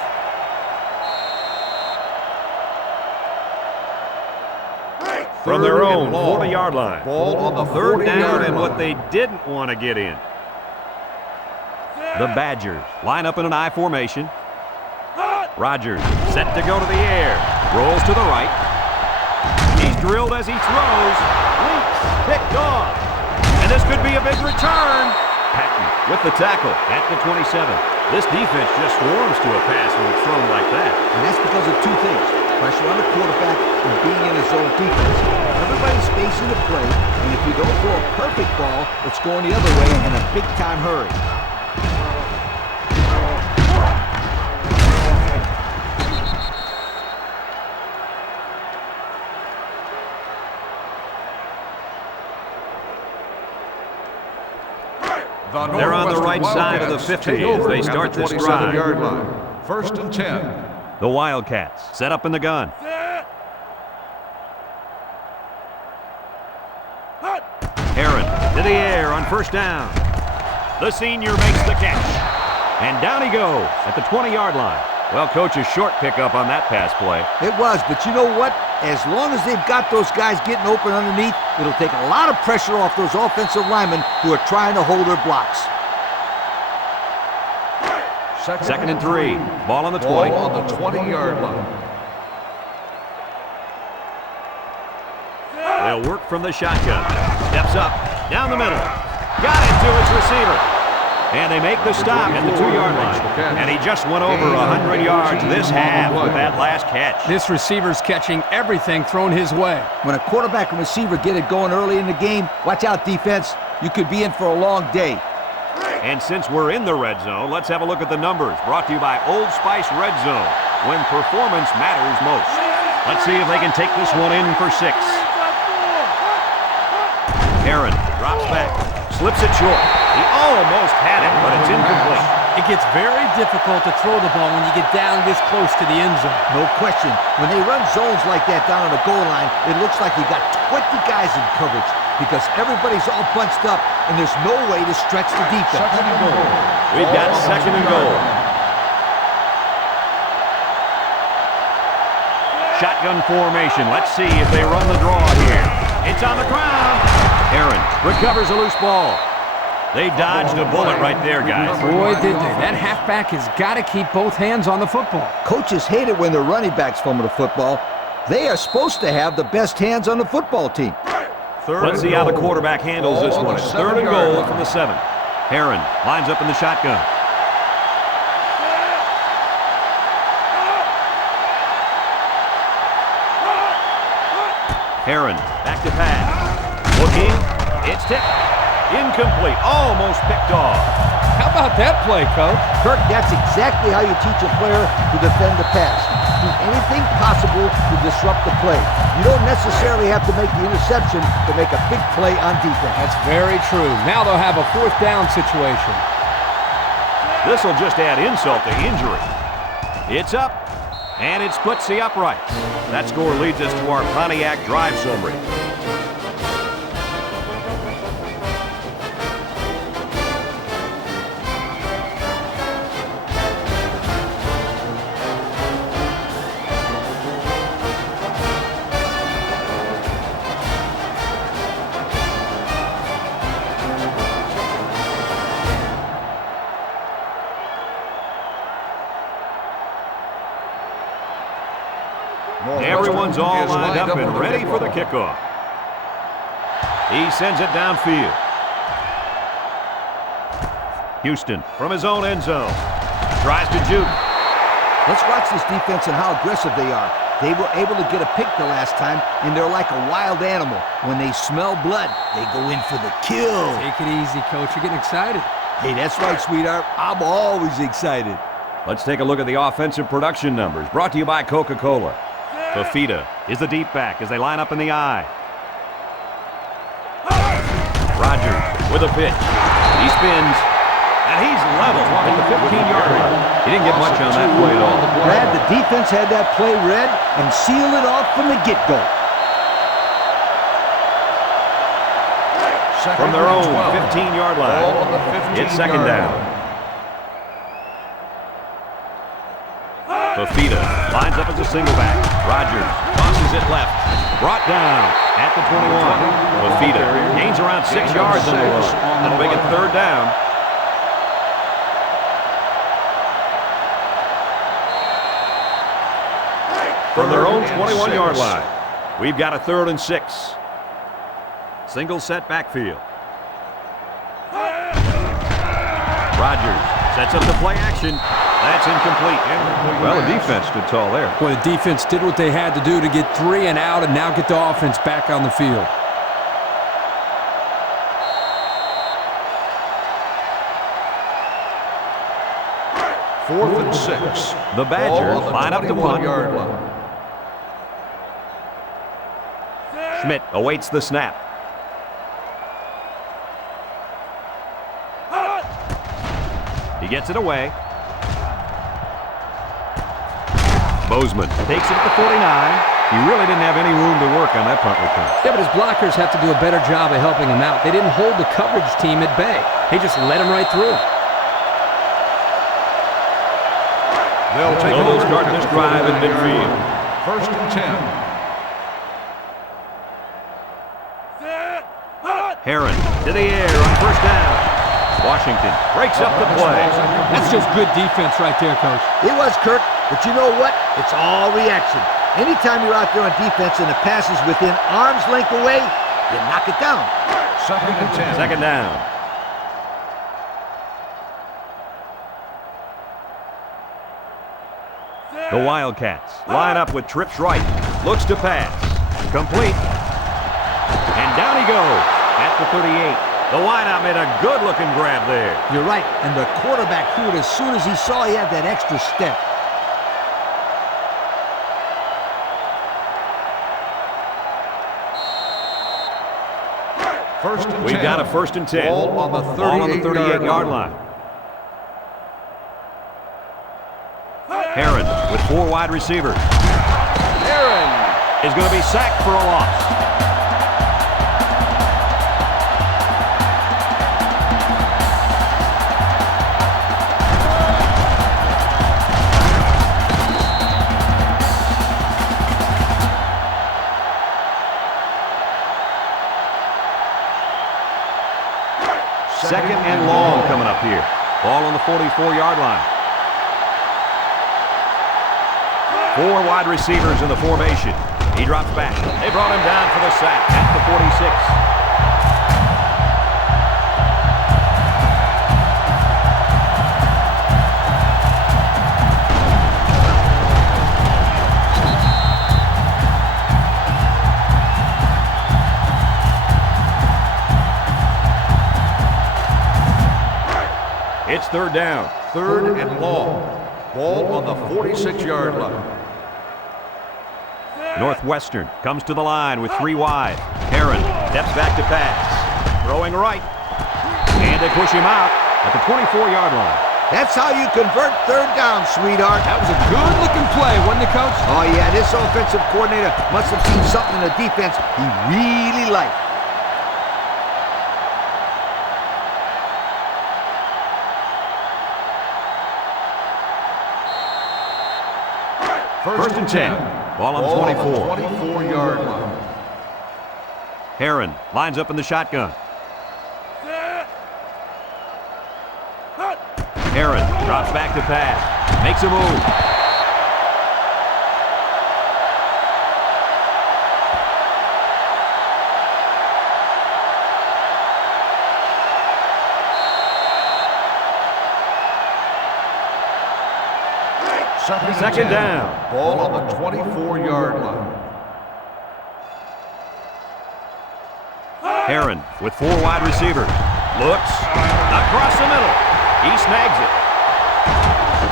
From their own 40-yard line. Ball on the Third down 40-yard and line. what they didn't want to get in. The Badgers line up in an I formation. Rogers set to go to the air. Rolls to the right. He's drilled as he throws. Leaps, picked off. And this could be a big return. Patton with the tackle at the 27. This defense just swarms to a pass when it's thrown like that. And that's because of two things. Pressure on the quarterback and being in his own defense. Everybody's facing the play, and if you don't throw a perfect ball, it's going the other way in a big-time hurry. They're on the right side of the 50 as they start this drive. Yard line. First and 10. The Wildcats set up in the gun. Aaron to the air on first down. The senior makes the catch. And down he goes at the 20-yard line. Well, coach, a short pickup on that pass play. It was, but you know what? As long as they've got those guys getting open underneath, it'll take a lot of pressure off those offensive linemen who are trying to hold their blocks. Second and 3. Ball on the 20. Ball on the 20-yard line. They'll work from the shotgun. Steps up, down the middle. Got it to his receiver. And they make the stop at the 2-yard line. And he just went over 100 yards this half with that last catch. This receiver's catching everything thrown his way. When a quarterback and receiver get it going early in the game, watch out, defense. You could be in for a long day. And since we're in the red zone, let's have a look at the numbers. Brought to you by Old Spice Red Zone, when performance matters most. Let's see if they can take this one in for 6. Aaron drops back, slips it short. He almost had it, but it's incomplete. It gets very difficult to throw the ball when you get down this close to the end zone. No question. When they run zones like that down on the goal line, it looks like you got 20 guys in coverage because everybody's all bunched up and there's no way to stretch the defense. Second and goal. We've got second and goal. Shotgun formation. Let's see if they run the draw here. It's on the ground. Aaron recovers a loose ball. They dodged a bullet right there, guys. Boy, did they. That halfback has got to keep both hands on the football. Coaches hate it when their running backs fumble the football. They are supposed to have the best hands on the football team. Let's see how the quarterback handles this one. It's third and goal from the 7. Aaron lines up in the shotgun. Aaron back to pass. Looking. It's tipped. Incomplete. Almost picked off. How about that play, Coach? Kirk, that's exactly how you teach a player to defend the pass. Do anything possible to disrupt the play. You don't necessarily have to make the interception to make a big play on defense. That's very true. Now they'll have a 4th down situation. This will just add insult to injury. It's up, and it splits the uprights. That score leads us to our Pontiac drive summary. Everyone's all lined up and ready for the kickoff. He sends it downfield. Houston from his own end zone. Tries to juke. Let's watch this defense and how aggressive they are. They were able to get a pick the last time, and they're like a wild animal. When they smell blood, they go in for the kill. Take it easy, Coach. You're getting excited. Hey, that's right, sweetheart. I'm always excited. Let's take a look at the offensive production numbers. Brought to you by Coca-Cola. Fafita is the deep back as they line up in the I. Rogers with a pitch. He spins, and he's level at the 15-yard line. He didn't get much on that play at all. Brad, the defense had that play read and sealed it off from the get-go. From their own 15-yard line, it's second down. Fafita lines up as a single back. Rogers tosses it left. Brought down at the 21. Fafita gains around 6 yards on the run. That'll make it third down. from their own 21-yard line. We've got a 3rd and 6. Single set backfield. Rogers sets up the play action. That's incomplete. Well, the defense stood tall there. Well, the defense did what they had to do to get 3 and out and now get the offense back on the field. Fourth and 6. The Badgers line up to punt. Yard line. Schmidt awaits the snap. He gets it away. Bozeman takes it at the 49. He really didn't have any room to work on that punt return. Yeah, but his blockers have to do a better job of helping him out. They didn't hold the coverage team at bay. They just let him right through. They'll take So they'll over start this drive in midfield. First and 10. Heron to the air on first down. Washington breaks up the play. That's just good defense right there, Coach. It was, Kirk, but you know what? It's all reaction. Anytime you're out there on defense and the pass is within arm's length away, you knock it down. Second and 10. Second down. The Wildcats line up with trips right. Looks to pass. Complete. And down he goes at the 38. The wideout made a good-looking grab there. You're right, and the quarterback threw it as soon as he saw he had that extra step. First and 10. We've got a 1st and 10. Ball on the 38-yard line. Heron with 4 wide receivers. Heron is going to be sacked for a loss. Second and long coming up here. Ball on the 44-yard line. 4 wide receivers in the formation. He drops back. They brought him down for the sack at the 46. It's 3rd down. 3rd and long. Ball on the 46-yard line. Northwestern comes to the line with 3 wide. Heron steps back to pass. Throwing right. And they push him out at the 24-yard line. That's how you convert 3rd down, sweetheart. That was a good-looking play, wasn't it, Coach? Oh, yeah, this offensive coordinator must have seen something in the defense he really liked. First and 10. Ball on the 24. 24-yard line. Heron lines up in the shotgun. Heron drops back to pass. Makes a move. Second down. Ball on the 24-yard line. Heron with 4 wide receivers. Looks across the middle. He snags it.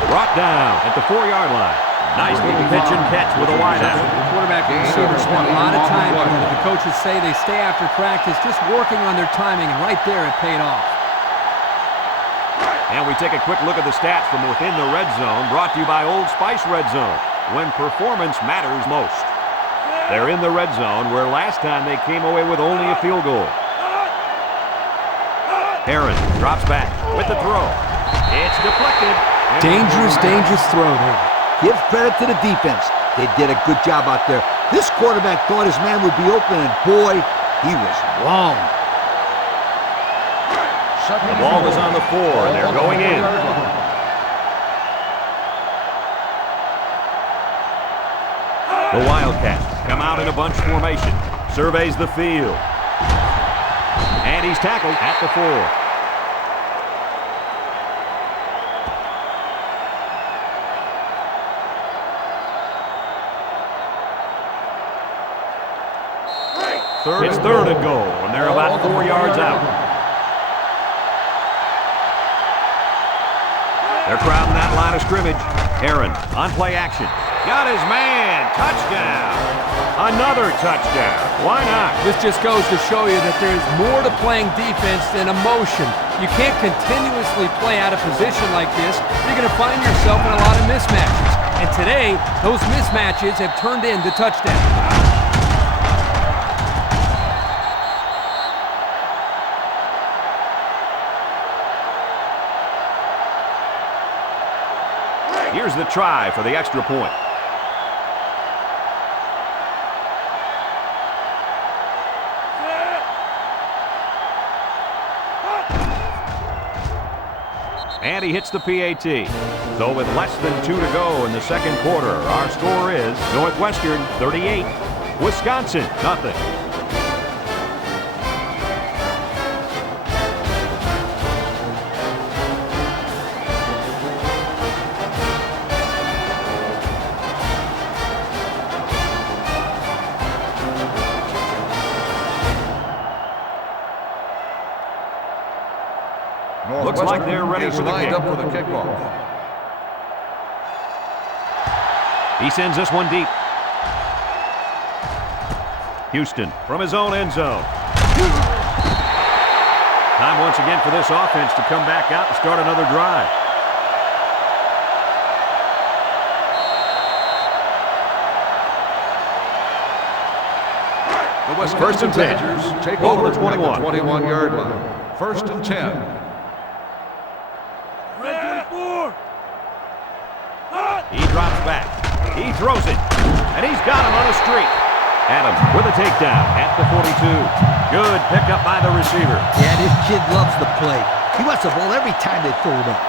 Brought down at the 4-yard line. Nice little pitch and catch with a wideout. The quarterback and receiver spend a lot of time with it. The coaches say they stay after practice just working on their timing, and right there it paid off. And we take a quick look at the stats from within the red zone, brought to you by Old Spice Red Zone, when performance matters most. They're in the red zone, where last time they came away with only a field goal. Heron drops back with the throw. It's deflected. Dangerous throw there. Give credit to the defense. They did a good job out there. This quarterback thought his man would be open, and boy, he was wrong. The ball is on the 4, and they're going in. The Wildcats come out in a bunch formation. Surveys the field. And he's tackled at the 4. It's third and goal, and they're about 4 yards out. They're crowding that line of scrimmage. Aaron on play action. Got his man. Touchdown. Another touchdown. Why not? This just goes to show you that there's more to playing defense than emotion. You can't continuously play out of position like this. You're going to find yourself in a lot of mismatches. And today, those mismatches have turned into touchdowns. Here's the try for the extra point. And he hits the PAT. So with less than 2 to go in the second quarter, our score is Northwestern 38, Wisconsin nothing. Looks like they're ready for the kick. Up for the kickoff. He sends this one deep. Houston from his own end zone. Time once again for this offense to come back out and start another drive. The First and 10. Badgers take Over over the 21. at the 21-yard line. First and 10. He drops back. He throws it. And he's got him on a streak. Adams with a takedown at the 42. Good pickup by the receiver. Yeah, this kid loves the play. He wants the ball every time they throw it up.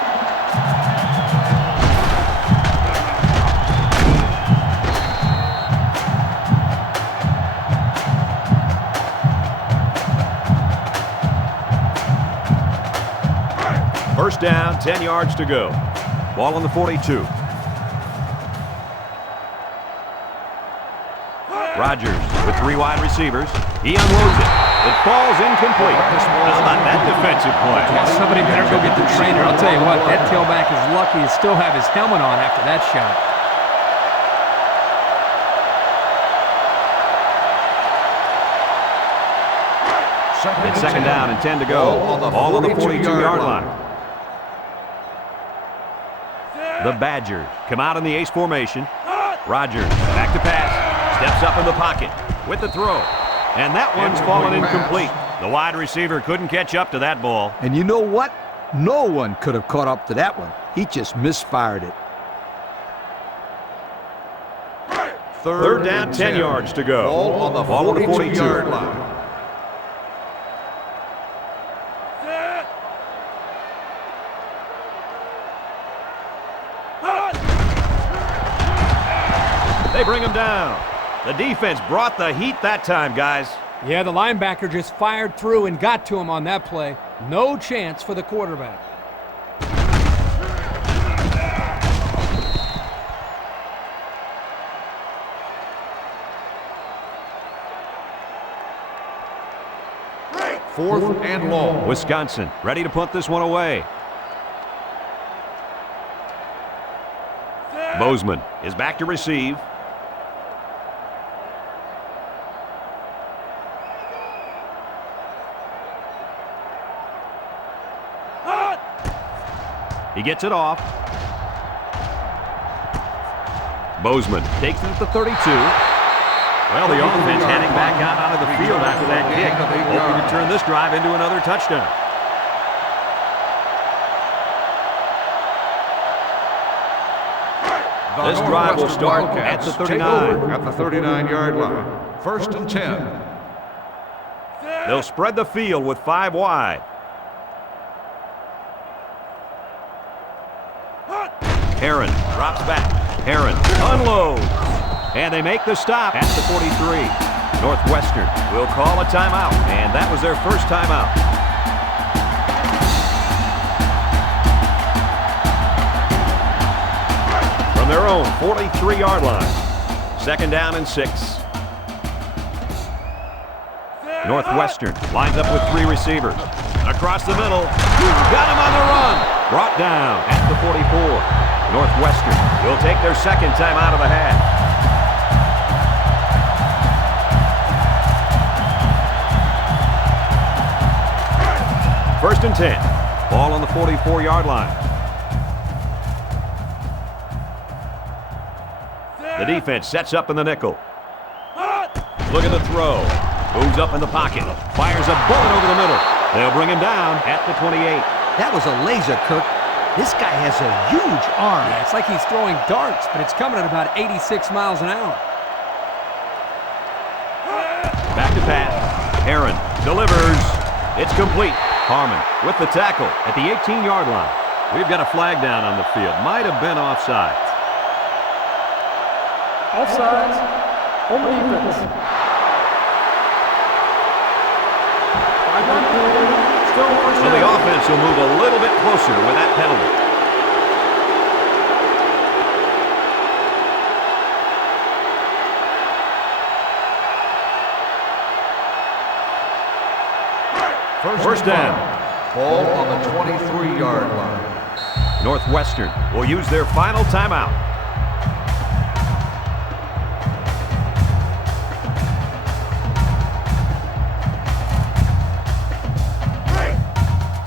First down, 10 yards to go. Ball on the 42. Rodgers with 3 wide receivers. He unloads it. It falls incomplete. How about that defensive play? Yeah, somebody better go get the trainer. I'll tell you what, that tailback is lucky to still have his helmet on after that shot. It's second down and 10 to go. Ball on the 42-yard line. The Badgers come out in the ace formation. Rodgers back to pass. Steps up in the pocket with the throw. And that one's fallen incomplete. The wide receiver couldn't catch up to that ball. And you know what? No one could have caught up to that one. He just misfired it. Third down, 10 yards to go. Ball on the 42-yard line. They bring him down. The defense brought the heat that time, guys. Yeah, the linebacker just fired through and got to him on that play. No chance for the quarterback. Fourth and long. Wisconsin ready to punt this one away. Bozeman is back to receive. He gets it off. Bozeman takes it at the 32. Well, the offense heading back out onto the field after that kick, hoping to turn this drive into another touchdown. This drive will start at the 39. At the 39-yard line. First and 10. They'll spread the field with 5 wide. Aaron drops back. Aaron unloads. And they make the stop at the 43. Northwestern will call a timeout, and that was their first timeout. From their own 43-yard line, 2nd down and 6. Northwestern lines up with 3 receivers. Across the middle, got him on the run. Brought down at the 44. Northwestern will take their 2nd time out of the half. First and 10. Ball on the 44-yard line. The defense sets up in the nickel. Look at the throw. Moves up in the pocket. Fires a bullet over the middle. They'll bring him down at the 28. That was a laser, Kirk. This guy has a huge arm. Yeah, it's like he's throwing darts, but it's coming at about 86 miles an hour. Back to pass. Aaron delivers. It's complete. Harmon with the tackle at the 18-yard line. We've got a flag down on the field. Might have been offside. Offsides. Home defense. So the offense will move a little bit closer with that penalty. First down. Ball on the 23-yard line. Northwestern will use their final timeout.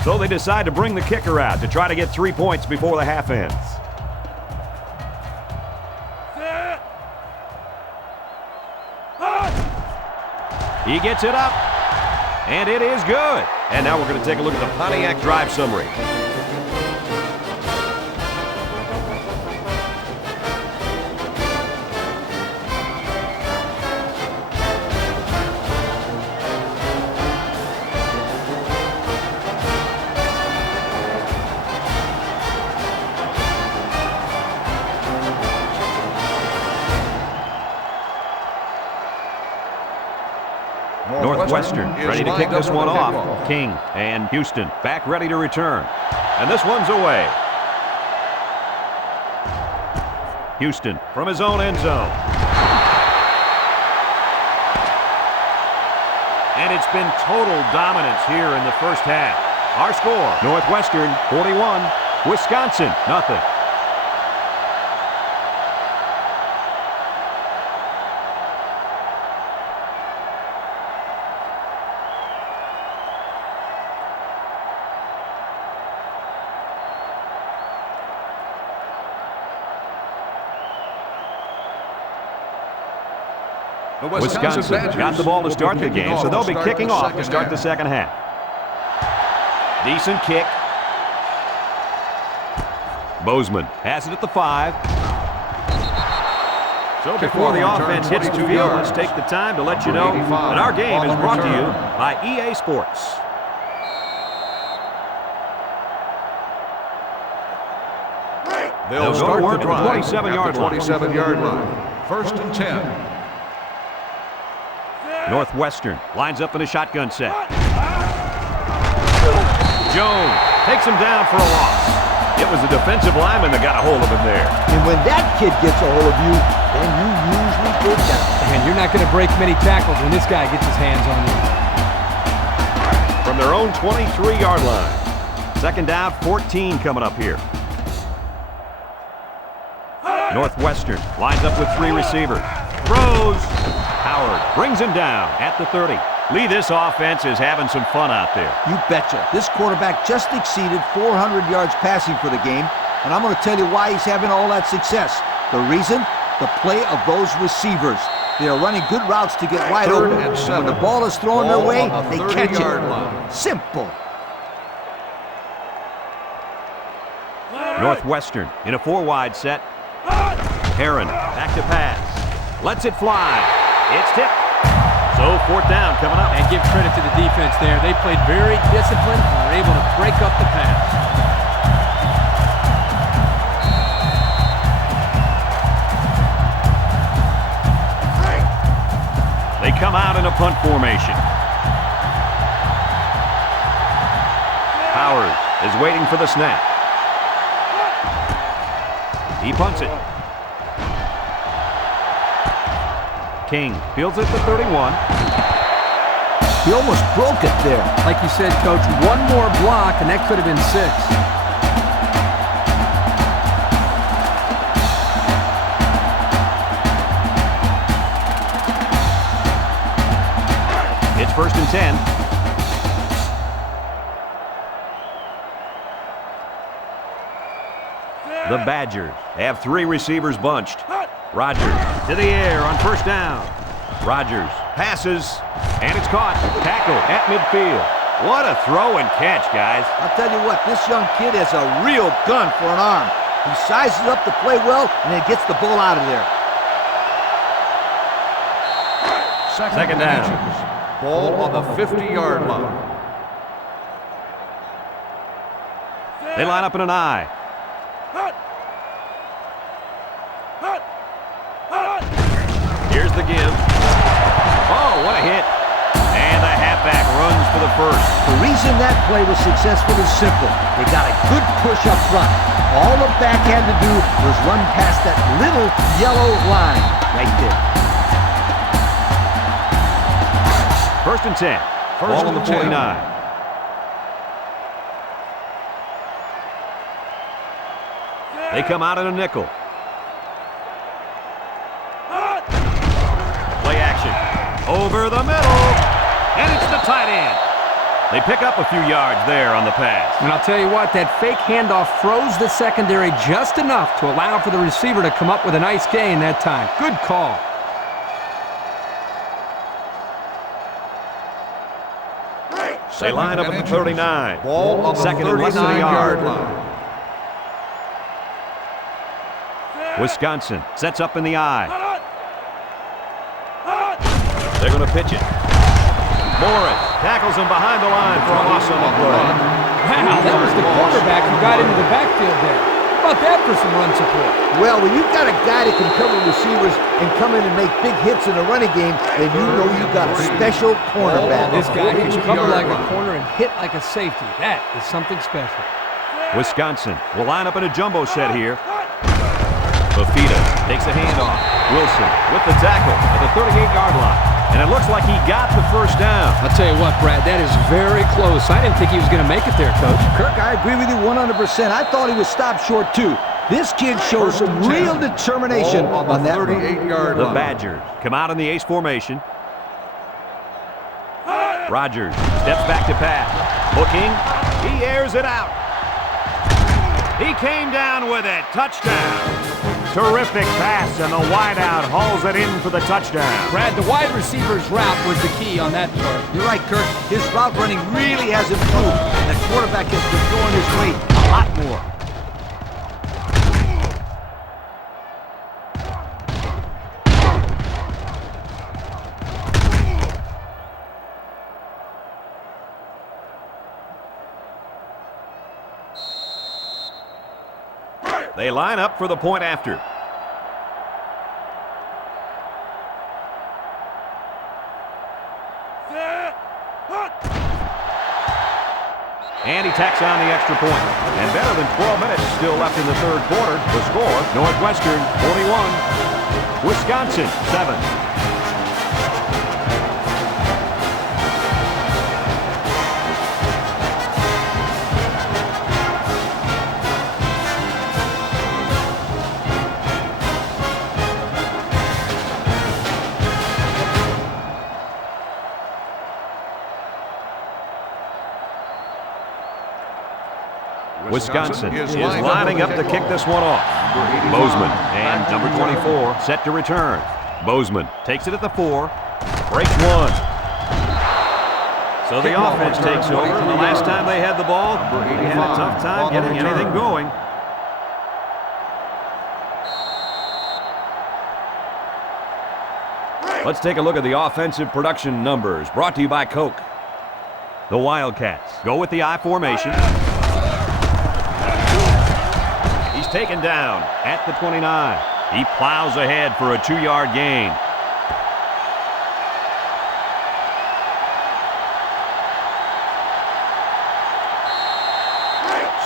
So they decide to bring the kicker out to try to get 3 points before the half ends. He gets it up, and it is good. And now we're going to take a look at the Pontiac drive summary. Northwestern ready to kick this one off. King and Houston back ready to return. And this one's away. Houston from his own end zone. And it's been total dominance here in the first half. Our score, Northwestern 41, Wisconsin nothing. Wisconsin got the ball to start the game, so they'll be kicking off to start the second half. Decent kick. Bozeman has it at the 5. So before the offense hits the field, let's take the time to let you know that our game is brought to you by EA Sports. They'll go to work at the 27-yard line. First and 10. Northwestern lines up in a shotgun set. Jones takes him down for a loss. It was the defensive lineman that got a hold of him there. And when that kid gets a hold of you, then you usually go down. And you're not going to break many tackles when this guy gets his hands on you. From their own 23-yard line. 2nd down, 14 coming up here. Northwestern lines up with 3 receivers. Throws. Howard brings him down at the 30. Lee, this offense is having some fun out there. You betcha. This quarterback just exceeded 400 yards passing for the game, and I'm going to tell you why he's having all that success. The reason? The play of those receivers. They are running good routes to get wide open, and when the ball is thrown their way, they catch it. Simple. Northwestern in a 4-wide set. Heron back to pass. Lets it fly. It's tipped. So 4th down coming up. And give credit to the defense there. They played very disciplined and were able to break up the pass. They come out in a punt formation. Howard is waiting for the snap. He punts it. King fields it to 31. He almost broke it there. Like you said, Coach, one more block, and that could have been 6. It's 1st and 10. The Badgers have 3 receivers bunched. Rodgers to the air on 1st down. Rodgers passes, and it's caught. Tackle at midfield. What a throw and catch, guys. I'll tell you what, this young kid has a real gun for an arm. He sizes up to play well, and then gets the ball out of there. Second down. Ball on the 50-yard line. They line up in an I. Here's the give. Oh, what a hit. And the halfback runs for the first. The reason that play was successful is simple. They got a good push up front. All the back had to do was run past that little yellow line right there. 1st and 10. Ball on the 49. They come out in a nickel. Play action. Over the middle. And it's the tight end. They pick up a few yards there on the pass. And I'll tell you what, that fake handoff froze the secondary just enough to allow for the receiver to come up with a nice gain that time. Good call. They line up at the 39. Ball on the 39-yard line. Wisconsin sets up in the I. They're going to pitch it. Morris tackles him behind the line for a loss on the play. Wow, that was the quarterback who got into the backfield there. How about that for some run support? Well, when you've got a guy that can cover receivers and come in and make big hits in the running game, then you know you've got a special cornerback. This guy can cover like a corner and hit like a safety. That is something special. Wisconsin will line up in a jumbo set here. Fafita takes a handoff. Wilson with the tackle at the 38-yard line. And it looks like he got the first down. I'll tell you what, Brad, that is very close. I didn't think he was going to make it there, Coach. Kirk, I agree with you 100%. I thought he was stopped short, too. This kid shows some real determination on that 38-yard The line. Badgers come out in the ace formation. Rodgers steps back to pass. Hooking. He airs it out. He came down with it. Touchdown. Terrific pass, and the wideout hauls it in for the touchdown. Brad, the wide receiver's route was the key on that play. You're right, Kirk. His route running really has improved. And the quarterback has been throwing his weight a lot more. They line up for the point after. And he tacks on the extra point. And better than 12 minutes still left in the third quarter. The score, Northwestern 41, Wisconsin 7. Wisconsin is lining up to kick this one off. Bozeman and number 24 set to return. Bozeman takes it at the 4, breaks one. So the offense takes over, and the last time they had the ball, they had a tough time getting anything going. Let's take a look at the offensive production numbers brought to you by Coke. The Wildcats go with the I formation. He's taken down at the 29. He plows ahead for a 2-yard gain.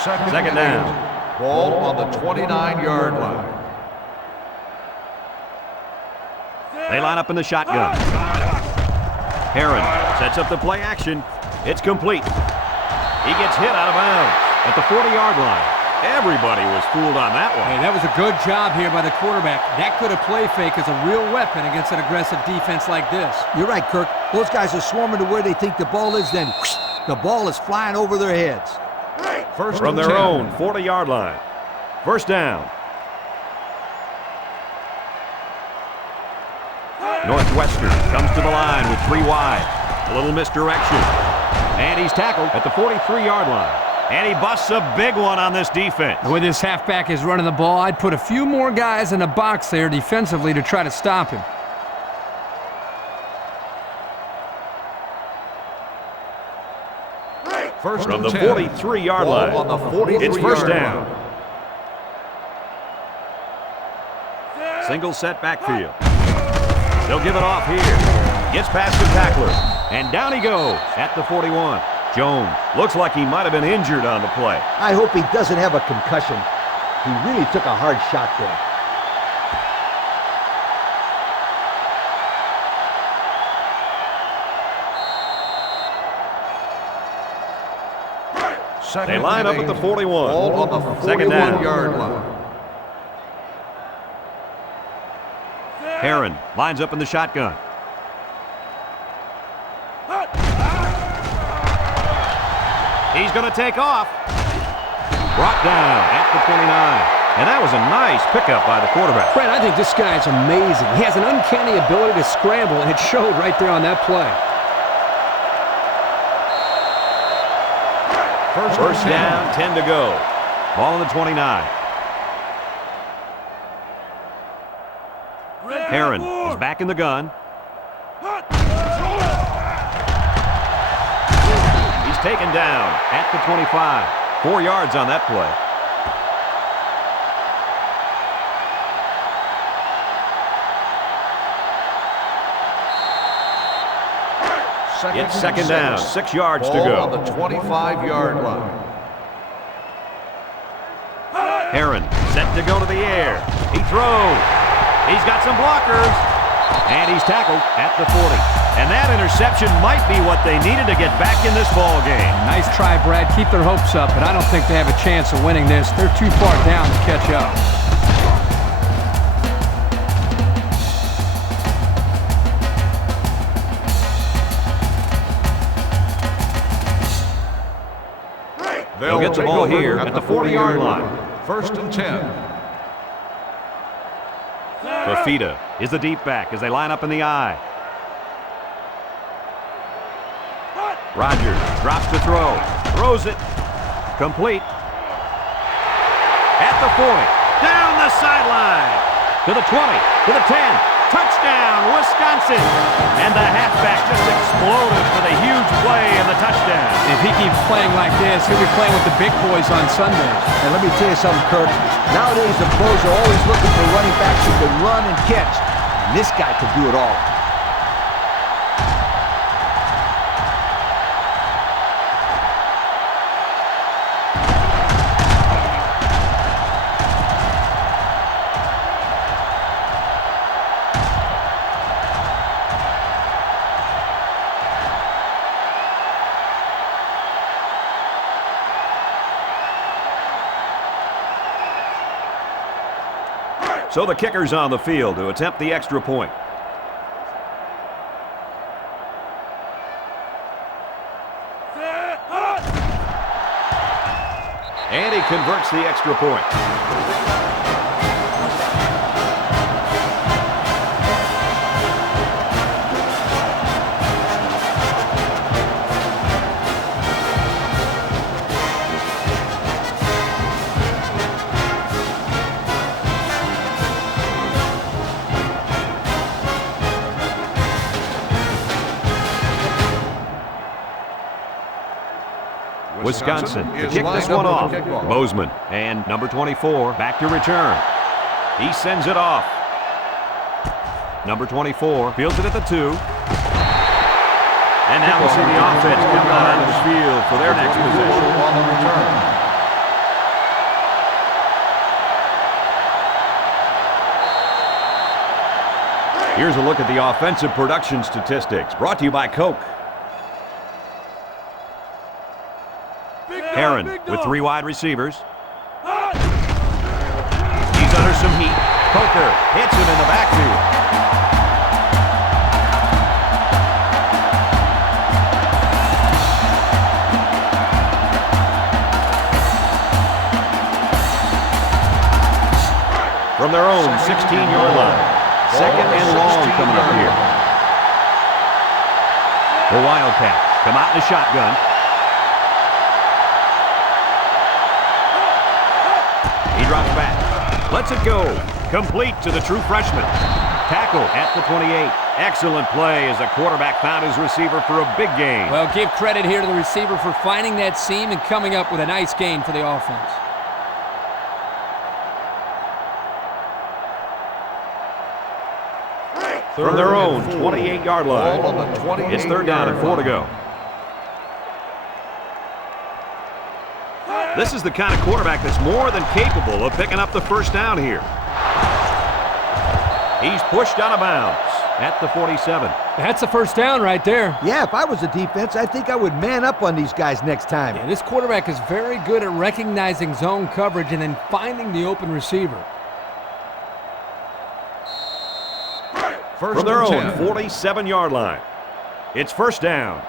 Second down. Ball on the 29-yard line. They line up in the shotgun. Heron sets up the play action. It's complete. He gets hit out of bounds at the 40-yard line. Everybody was fooled on that one. Hey, that was a good job here by the quarterback. That could have play fake as a real weapon against an aggressive defense like this. You're right, Kirk. Those guys are swarming to where they think the ball is, then whoosh, the ball is flying over their heads. First From their own 40-yard line. First down. Northwestern comes to the line with 3 wide. A little misdirection. And he's tackled at the 43-yard line. And he busts a big one on this defense. The way this halfback is running the ball, I'd put a few more guys in the box there defensively to try to stop him. First From the and 10. 43-yard Ball line. on the 43-yard It's first down. line. Single set backfield. They'll give it off here. Gets past the tackler. And down he goes at the 41. Jones looks like he might have been injured on the play. I hope he doesn't have a concussion. He really took a hard shot there. Second They line up and at the 8. 41. Ball on the Second down. 41-yard line. Heron lines up in the shotgun. He's going to take off. Brought down at the 29. And that was a nice pickup by the quarterback. Brad, I think this guy is amazing. He has an uncanny ability to scramble, and it showed right there on that play. First down, 10 to go. Ball on the 29. Heron is back in the gun. He's taken down at the 25. 4 yards on that play. It's second down, 6 yards to Ball on go. the 25-yard line. Heron set to go to the air. He throws. He's got some blockers. And he's tackled at the 40. And that interception might be what they needed to get back in this ball game. Nice try, Brad. Keep their hopes up, but I don't think they have a chance of winning this. They're too far down to catch up. They'll get the ball here at the 40-yard line. First and 10. Fafita is the deep back as they line up in the I. Rogers drops to throw. Throws it. Complete. At the 40. Down the sideline. To the 20. To the 10. Touchdown, Wisconsin. And the halfback just exploded for the huge play and the touchdown. If he keeps playing like this, he'll be playing with the big boys on Sundays. And let me tell you something, Kirk. Nowadays, the pros are always looking for running backs who can run and catch. And this guy can do it all. So the kicker's on the field to attempt the extra point. And he converts the extra point. Wisconsin to kick this one off. Bozeman and number 24 back to return. He sends it off. Number 24 fields it at the 2. And now we'll see the offense come out onto the field for their next possession. On the return. Here's a look at the offensive production statistics, brought to you by Coke. Heron with 3 wide receivers. He's under some heat. Coker hits him in the backfield. From their own 16-yard line. 2nd and long coming up here. The Wildcats come out in the shotgun. He drops back. Lets it go. Complete to the true freshman. Tackle at the 28. Excellent play as the quarterback found his receiver for a big gain. Well, give credit here to the receiver for finding that seam and coming up with a nice gain for the offense. From their own 28-yard line. Ball on the 28-yard It's 3rd down and 4 to go. This is the kind of quarterback that's more than capable of picking up the first down here. He's pushed out of bounds at the 47. That's a first down right there. Yeah, if I was the defense, I think I would man up on these guys next time. Yeah, this quarterback is very good at recognizing zone coverage and then finding the open receiver. From their own 47-yard line. It's 1st down.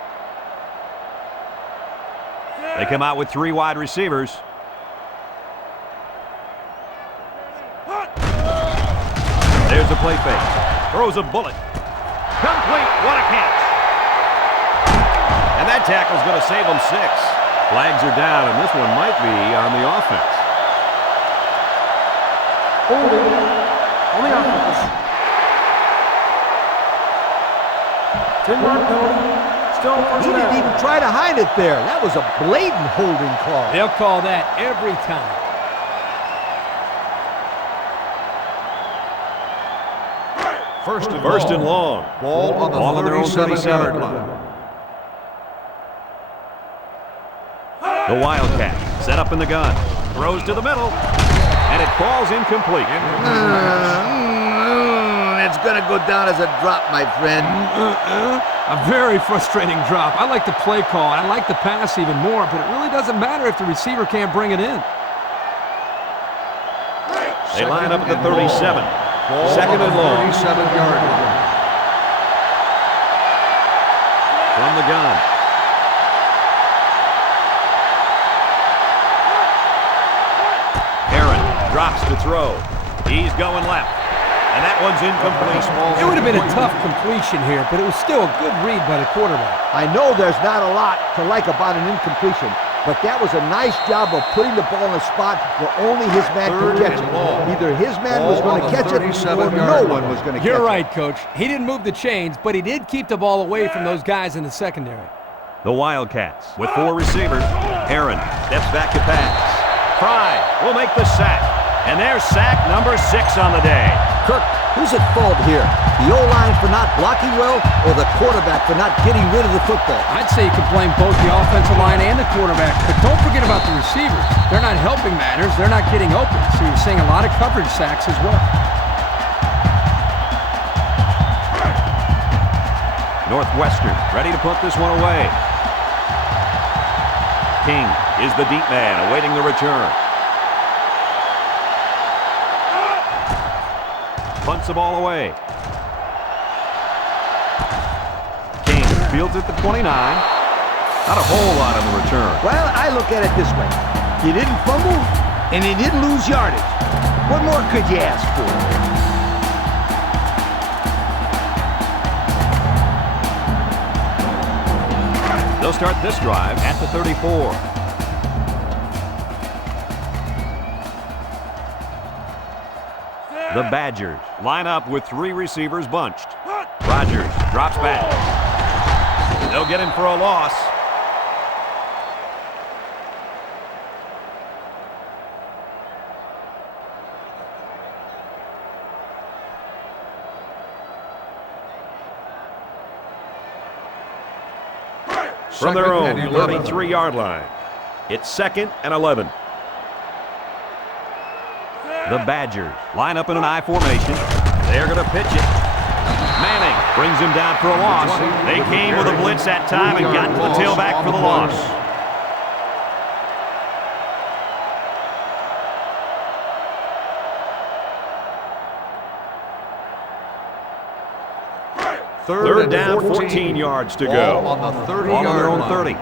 They come out with 3 wide receivers. There's a play fake. Throws a bullet. Complete. What a catch. And that tackle's going to save them 6. Flags are down, and this one might be on the offense. Holding on the offense. 10-yard penalty. Still first He down. didn't even try to hide it there. That was a blatant holding call. They'll call that every time. First and long. Ball on the 37-yard line. The Wildcats set up in the gun. Throws to the middle. And it falls incomplete. It's going to go down as a drop, my friend. A very frustrating drop. I like the play call. I like the pass even more, but it really doesn't matter if the receiver can't bring it in. They line up at the 37. Ball 2nd and long. 37-yard line. From the gun. Heron drops to throw. He's going left. And that one's incomplete. It would have been a tough completion here, but it was still a good read by the quarterback. I know there's not a lot to like about an incompletion, but that was a nice job of putting the ball in a spot where only his man could catch it. Either his man was going to catch it or no one was going to catch it. You're right, Coach. He didn't move the chains, but he did keep the ball away from those guys in the secondary. The Wildcats with 4 receivers. Heron steps back to pass. Fry will make the sack. And there's sack number 6 on the day. Kirk, who's at fault here? The O-line for not blocking well or the quarterback for not getting rid of the football? I'd say you can blame both the offensive line and the quarterback, but don't forget about the receivers. They're not helping matters. They're not getting open, so you're seeing a lot of coverage sacks as well. Northwestern ready to put this one away. King is the deep man awaiting the return. Punts the ball away. King fields at the 29. Not a whole lot on the return. Well, I look at it this way. You didn't fumble, and you didn't lose yardage. What more could you ask for? They'll start this drive at the 34. The Badgers line up with 3 receivers bunched. Rogers drops back. They'll get him for a loss. From their own 33-yard line. It's 2nd and 11. The Badgers line up in an I formation. They're going to pitch it. Brings him down for a loss. They came with a blitz that time and got to the tailback for the loss. Third down, 14 yards to go. On the 30-yard Ball on their own line. 30.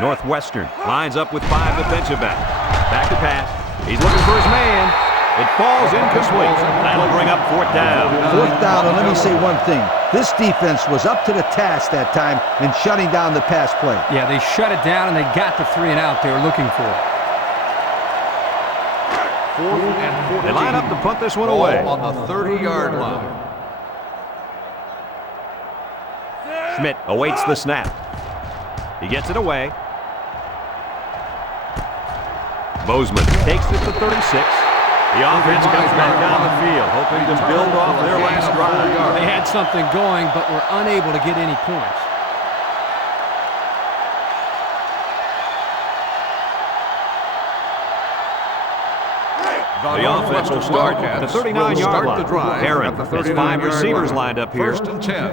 Northwestern lines up with 5 defensive backs. Back to pass. He's looking for his man. It falls incomplete. That'll bring up 4th down. 4th down, and let me say one thing. This defense was up to the task that time in shutting down the pass play. Yeah, they shut it down, and they got the 3 and out they were looking for. 4th and 14. They line up to punt this one Ball away. on the 30-yard line. Schmidt awaits the snap. He gets it away. Bozeman takes it to 36. The offense comes back down the field, hoping to build off their last drive. They had something going, but were unable to get any points. The offense will start at the 39-yard line. Aaron has 5 receivers lined up here. 1st and 10.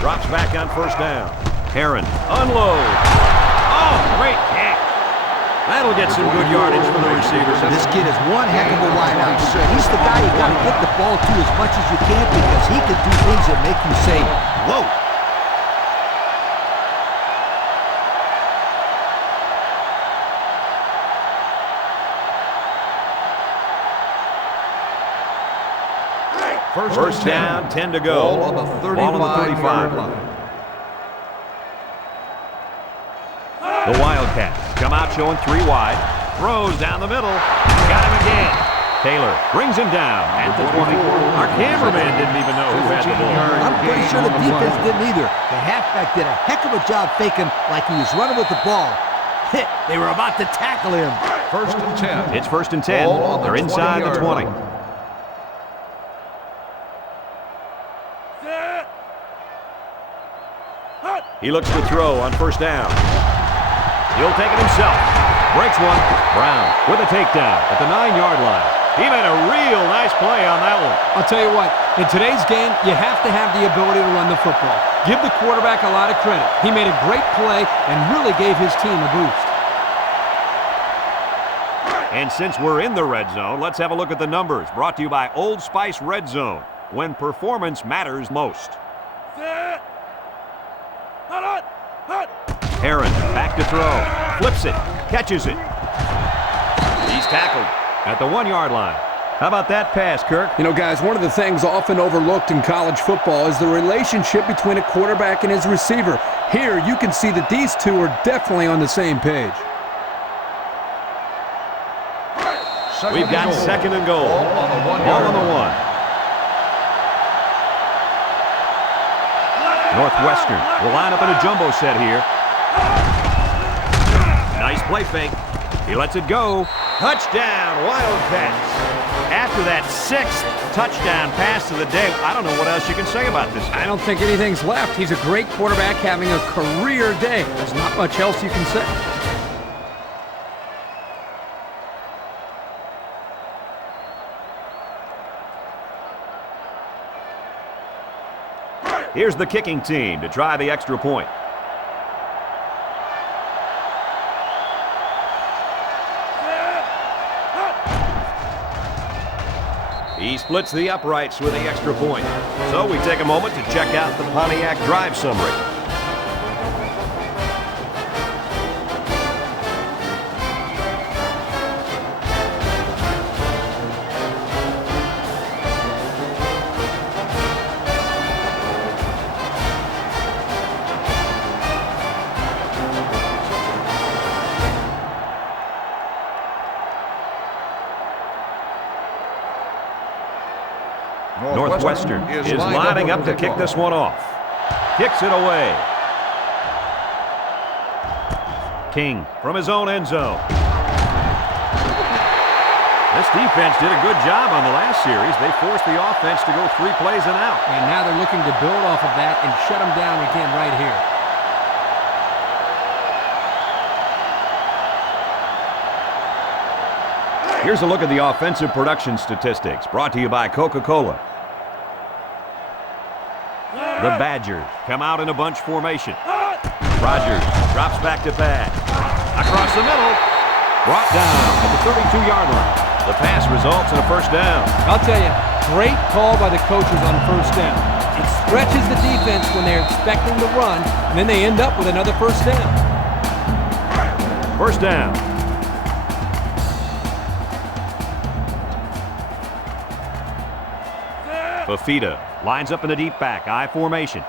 Drops back on 1st down. Heron unloads. Oh, great catch. That'll get some good yardage for the receivers. This kid is one heck of a wideout. He's the guy you got to get the ball to as much as you can because he can do things that make you say, whoa. First down, 10 to go. Ball on the 35-yard line. The Wildcats come out showing 3 wide. Throws down the middle. Got him again. Taylor brings him down at the 20. Our cameraman didn't even know who had the ball. I'm pretty sure the defense didn't either. The halfback did a heck of a job faking like he was running with the ball. They were about to tackle him. 1st and 10. It's 1st and 10. Ball on the They're inside the 20. 20-yard line. He looks to throw on 1st down. He'll take it himself. Breaks one. Brown with a takedown at the 9-yard line. He made a real nice play on that one. I'll tell you what, in today's game, you have to have the ability to run the football. Give the quarterback a lot of credit. He made a great play and really gave his team a boost. And since we're in the red zone, let's have a look at the numbers. Brought to you by Old Spice Red Zone, when performance matters most. Heron back to throw. Flips it. Catches it. He's tackled at the 1-yard line. How about that pass, Kirk? You know, guys, one of the things often overlooked in college football is the relationship between a quarterback and his receiver. Here, you can see that these two are definitely on the same page. We've got 2nd and goal. Ball on the 1-yard line. Northwestern will line up in a jumbo set here. Nice play fake. He lets it go. Touchdown, Wildcats. After that 6th touchdown pass of the day, I don't know what else you can say about this guy. I don't think anything's left. He's a great quarterback having a career day. There's not much else you can say. Here's the kicking team to try the extra point. He splits the uprights with the extra point. So we take a moment to check out the Pontiac drive summary. Northwestern is lining up to kick this one off. Kicks it away. King from his own end zone. This defense did a good job on the last series. They forced the offense to go 3 plays and out. And now they're looking to build off of that and shut them down again right here. Here's a look at the offensive production statistics brought to you by Coca-Cola. The Badgers come out in a bunch formation. Rogers drops back to pass. Across the middle. Brought down at the 32-yard line. The pass results in a first down. I'll tell you, great call by the coaches on first down. It stretches the defense when they're expecting to run, and then they end up with another first down. First down. Fafita lines up in the deep back, I formation.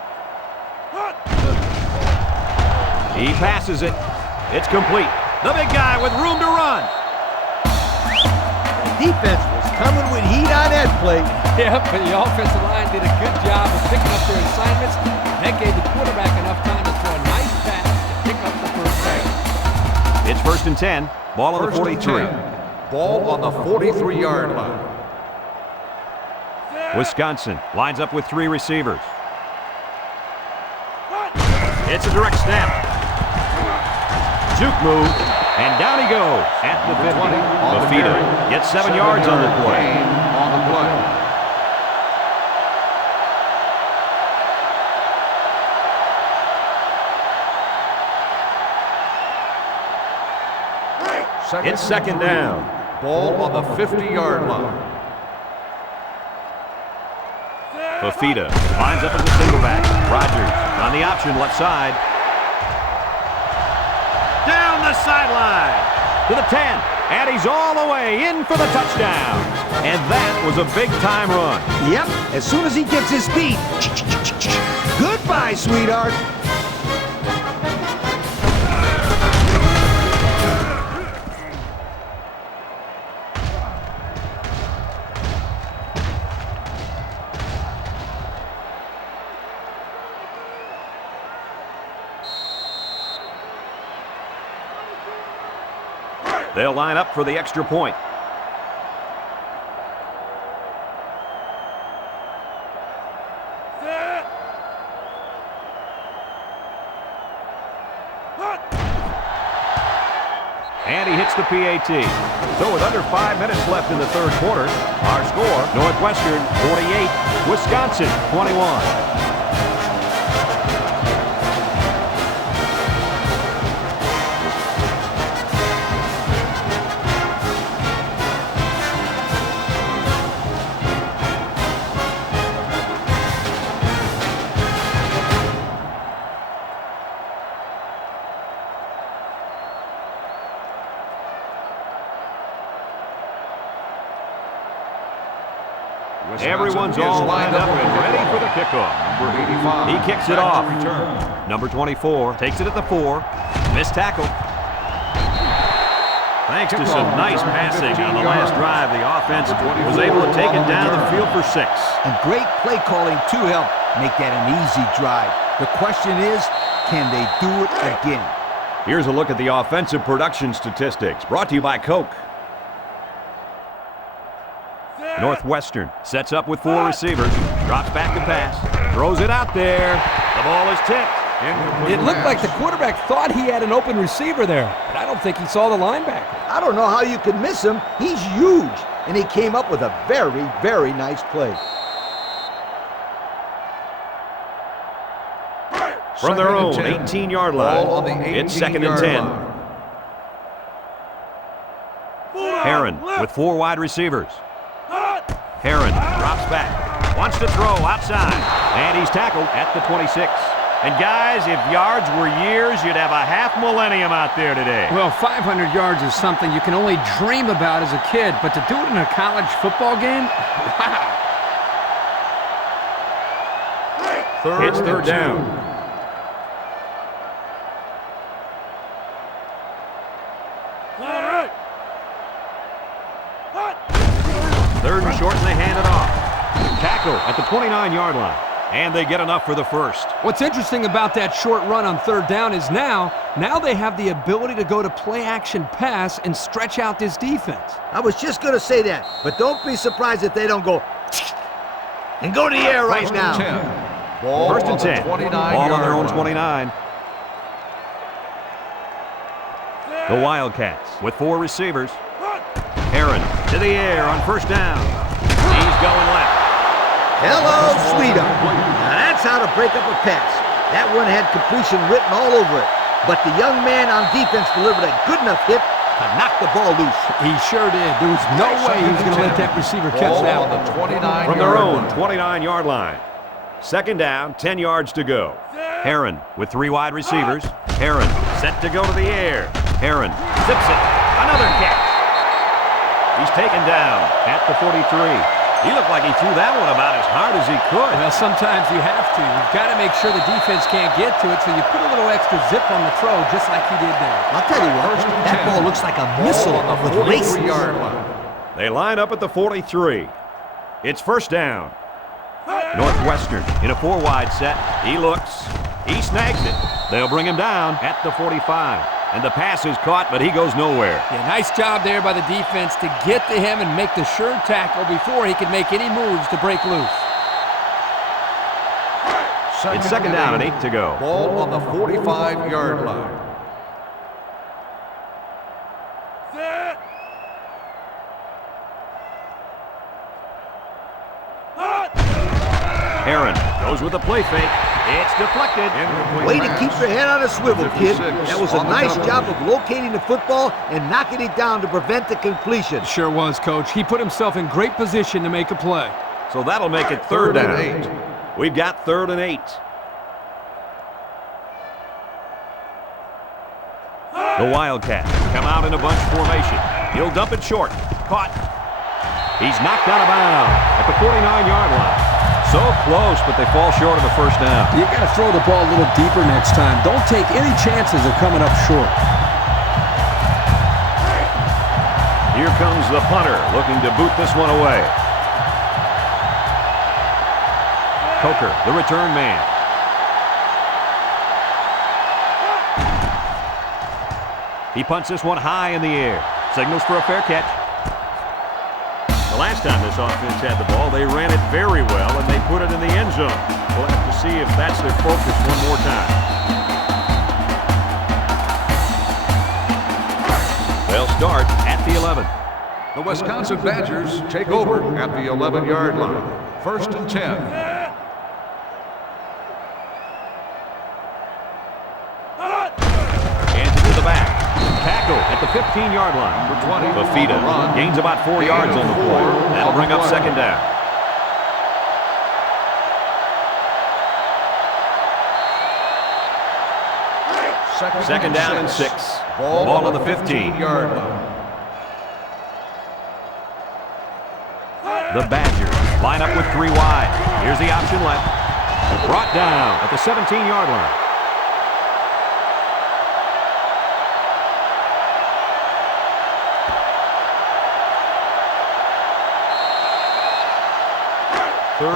He passes it. It's complete. The big guy with room to run. Defense was coming with heat on that play. Yeah, but the offensive line did a good job of picking up their assignments. That gave the quarterback enough time to throw a nice pass to pick up the first down. It's first and 10. Ball on the 43. Ball on the 43-yard line. Wisconsin lines up with 3 receivers. It's a direct snap. Juke move, and down he goes at the 50. Fafita gets 7 yards on the play. On the play. It's second down. Ball on the 50-yard line. Fafita lines up as a single back. Rogers on the option left side. Down the sideline to the 10. And he's all the way in for the touchdown. And that was a big-time run. Yep, as soon as he gets his feet. Goodbye, sweetheart. They'll line up for the extra point. And he hits the PAT. So with under 5 minutes left in the third quarter, our score, Northwestern 48, Wisconsin 21. Everyone's all lined up and ready for the kickoff. Number 85. He kicks it off. Return. Number 24 takes it at the 4. Missed tackle. Thanks to some nice passing on the last drive, the offense was able to take it down the field for 6. And great play calling to help make that an easy drive. The question is, can they do it again? Here's a look at the offensive production statistics brought to you by Coke. Northwestern sets up with 4 receivers, drops back to pass, throws it out there. The ball is tipped. It looked like the quarterback thought he had an open receiver there, but I don't think he saw the linebacker. I don't know how you could miss him. He's huge, and he came up with a very, very nice play. From their own 18-yard line, Ball on the it's second and 10. line. Heron with 4 wide receivers. Heron drops back, wants to throw outside, and he's tackled at the 26. And guys, if yards were years, you'd have a half millennium out there today. Well, 500 yards is something you can only dream about as a kid, but to do it in a college football game, wow. It's third down. Third and short, and they hand it off. Tackle at the 29-yard line. And they get enough for the first. What's interesting about that short run on third down is now they have the ability to go to play-action pass and stretch out this defense. I was just going to say that, but don't be surprised if they don't go and go to the air right now. First and 10. Ball on their own 29. The Wildcats with 4 receivers. Aaron to the air on first down. He's going left. Hello, Sweetum. Now that's how to break up a pass. That one had completion written all over it. But the young man on defense delivered a good enough hit to knock the ball loose. He sure did. There was no way he was going to let that receiver catch that one. From their own 29-yard line. Second down, 10 yards to go. Heron with 3 wide receivers. Heron set to go to the air. Heron zips it. Another catch. He's taken down at the 43. He looked like he threw that one about as hard as he could. Well, sometimes you have to. You've got to make sure the defense can't get to it, so you put a little extra zip on the throw, just like he did there. I'll tell you what, that ball looks like a missile with laces. They line up at the 43. It's first down. Northwestern in a 4-wide set. He looks. He snags it. They'll bring him down at the 45. And the pass is caught, but he goes nowhere. Yeah, nice job there by the defense to get to him and make the sure tackle before he could make any moves to break loose. It's second down and 8 to go. Ball on the 45-yard line. Aaron goes with a play fake. It's deflected. Way to keep your head on a swivel, kid. That was a nice job of locating the football and knocking it down to prevent the completion. Sure was, Coach. He put himself in great position to make a play. So that'll make it third down. We've got 3rd and 8. The Wildcats come out in a bunch formation. He'll dump it short. Caught. He's knocked out of bounds at the 49-yard line. So close, but they fall short of the first down. You got to throw the ball a little deeper next time. Don't take any chances of coming up short. Here comes the punter, looking to boot this one away. Coker, the return man. He punts this one high in the air. Signals for a fair catch. The last time this offense had the ball, they ran it very well, and they put it in the end zone. We'll have to see if that's their focus one more time. They'll start at the 11. The Wisconsin Badgers take over at the 11-yard line. First and 10. At the 15-yard line. Fafita gains about 4 yards on the play. That'll bring up second down. Second down and 6. Ball on the 15-yard line. The Badgers line up with 3 wide. Here's the option left. Brought down at the 17-yard line.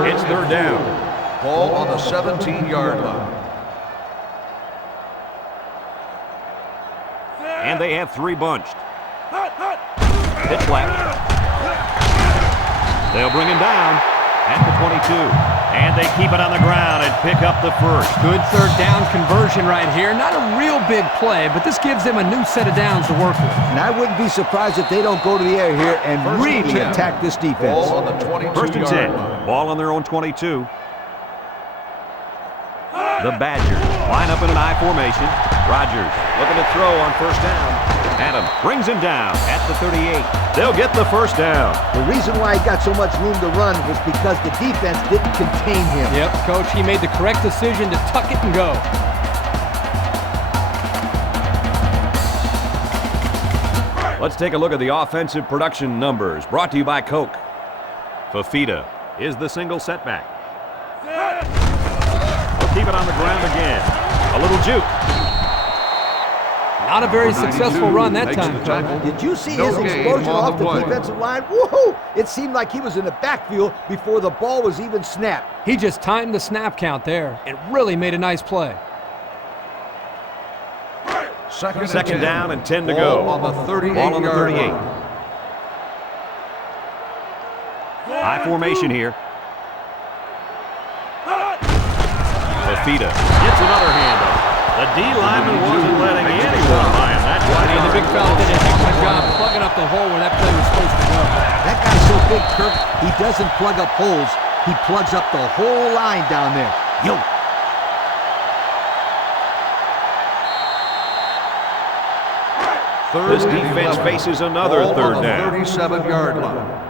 It's third down. Ball on the 17-yard line. And they have 3 bunched. Pitch left. They'll bring him down at the 22. And they keep it on the ground and pick up the first. Good third down conversion right here. Not a real big play, but this gives them a new set of downs to work with. And I wouldn't be surprised if they don't go to the air here and really attack this defense. Ball on the 22-yard First and 10. line. Ball on their own 22. The Badgers line up in an I formation. Rogers looking to throw on first down. Adams brings him down at the 38. They'll get the first down. The reason why he got so much room to run was because the defense didn't contain him. Yep, Coach, he made the correct decision to tuck it and go. Let's take a look at the offensive production numbers brought to you by Coke. Fafita is the single setback. They'll keep it on the ground again. A little juke. Not a very successful run that time. Did you see his explosion off the defensive line? Woohoo! It seemed like he was in the backfield before the ball was even snapped. He just timed the snap count there and really made a nice play. Second down and 10 to go. Ball on the 38. Ball on the 38. High formation here. Fafita gets another handoff. The D lineman wasn't letting anyone by him that And the big fella did a heck of a job plugging up the hole where that play was supposed to go. That guy's so big, Kirk, he doesn't plug up holes. He plugs up the whole line down there. Yo. This defense faces another third down. 37-yard line.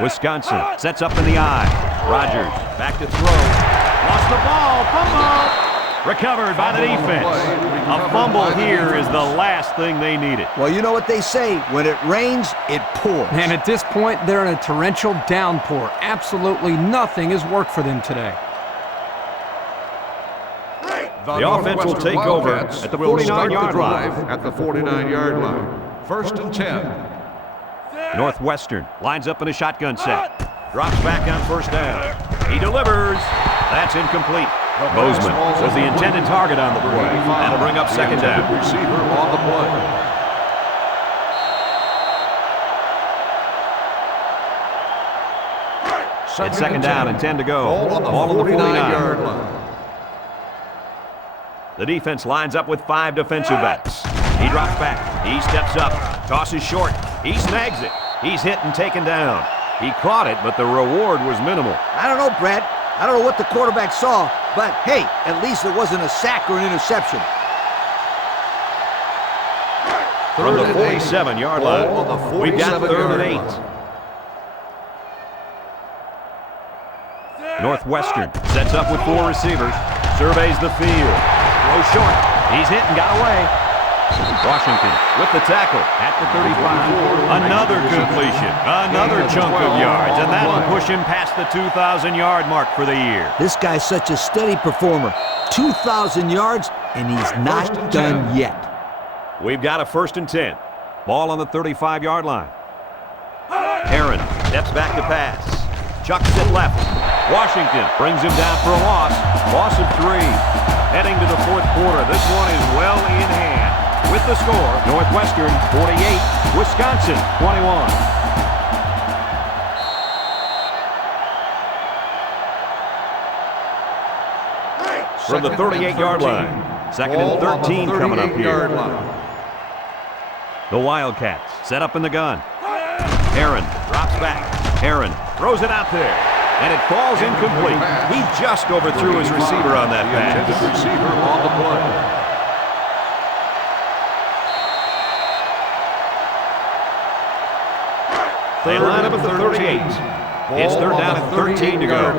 Wisconsin sets up in the eye. Rogers back to throw. Lost the ball. Fumble. Recovered by the defense. A fumble here is the last thing they needed. Well, you know what they say. When it rains, it pours. And at this point, they're in a torrential downpour. Absolutely nothing has worked for them today. The offense will take over at the 49-yard line. At the 49-yard line. 1st and 10. Northwestern lines up in a shotgun set. Drops back on 1st down. He delivers. That's incomplete. Bozeman was the intended target on the play. That'll bring up 2nd down. Receiver on the play. It's 2nd down and 10 to go. Ball on the 49-yard line. The defense lines up with 5 defensive backs. He drops back. He steps up. Tosses short. He snags it. He's hit and taken down. He caught it, but the reward was minimal. I don't know, Brad. I don't know what the quarterback saw, but hey, at least it wasn't a sack or an interception. From the 47-yard line, we've got 3rd and 8. Northwestern sets up with 4 receivers. Surveys the field. Throws short. He's hit and got away. Washington with the tackle at the 35. Another completion. Another chunk of yards. And that'll push him past the 2,000-yard mark for the year. This guy's such a steady performer. 2,000 yards, and he's not done yet. We've got a 1st and 10. Ball on the 35-yard line. Aaron steps back to pass. Chucks it left. Washington brings him down for a loss. Loss of 3. Heading to the 4th quarter. This one is well in hand. With the score, Northwestern 48, Wisconsin 21. From the 38-yard line. 2nd and 13 coming up here. The Wildcats set up in the gun. Aaron drops back. Aaron throws it out there. And it falls incomplete. He just overthrew his receiver on that pass. Receiver on the play. They line up at the 38. It's 3rd down and 13 to go.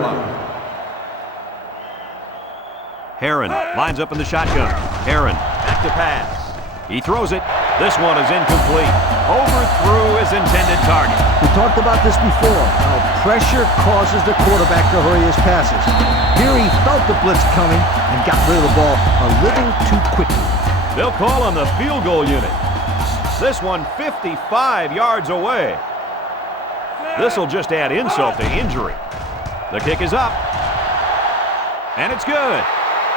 Heron lines up in the shotgun. Heron back to pass. He throws it. This one is incomplete. Overthrew his intended target. We talked about this before, how pressure causes the quarterback to hurry his passes. Here he felt the blitz coming and got rid of the ball a little too quickly. They'll call on the field goal unit. This one 55 yards away. This will just add insult to injury. The kick is up. And it's good.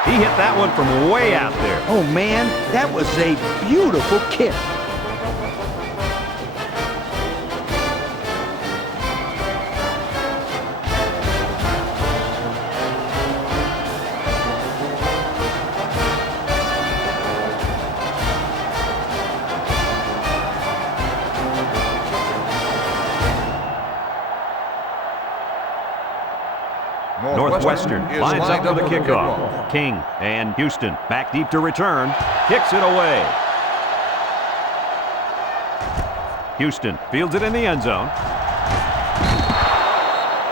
He hit that one from way out there. Oh, man, that was a beautiful kick. Northwestern lines up for the kickoff. King and Houston back deep to return. Kicks it away. Houston fields it in the end zone.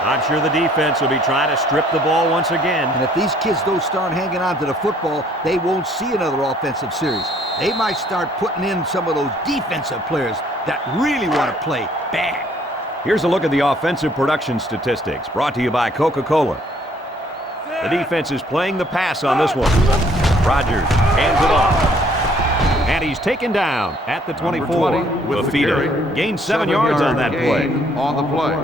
I'm sure the defense will be trying to strip the ball once again. And if these kids don't start hanging on to the football, they won't see another offensive series. They might start putting in some of those defensive players that really want to play bad. Here's a look at the offensive production statistics, brought to you by Coca-Cola. The defense is playing the pass on this one. Rogers hands it off. And he's taken down at the 24. With the feeder carry. gained 7 yards on that play. On the play.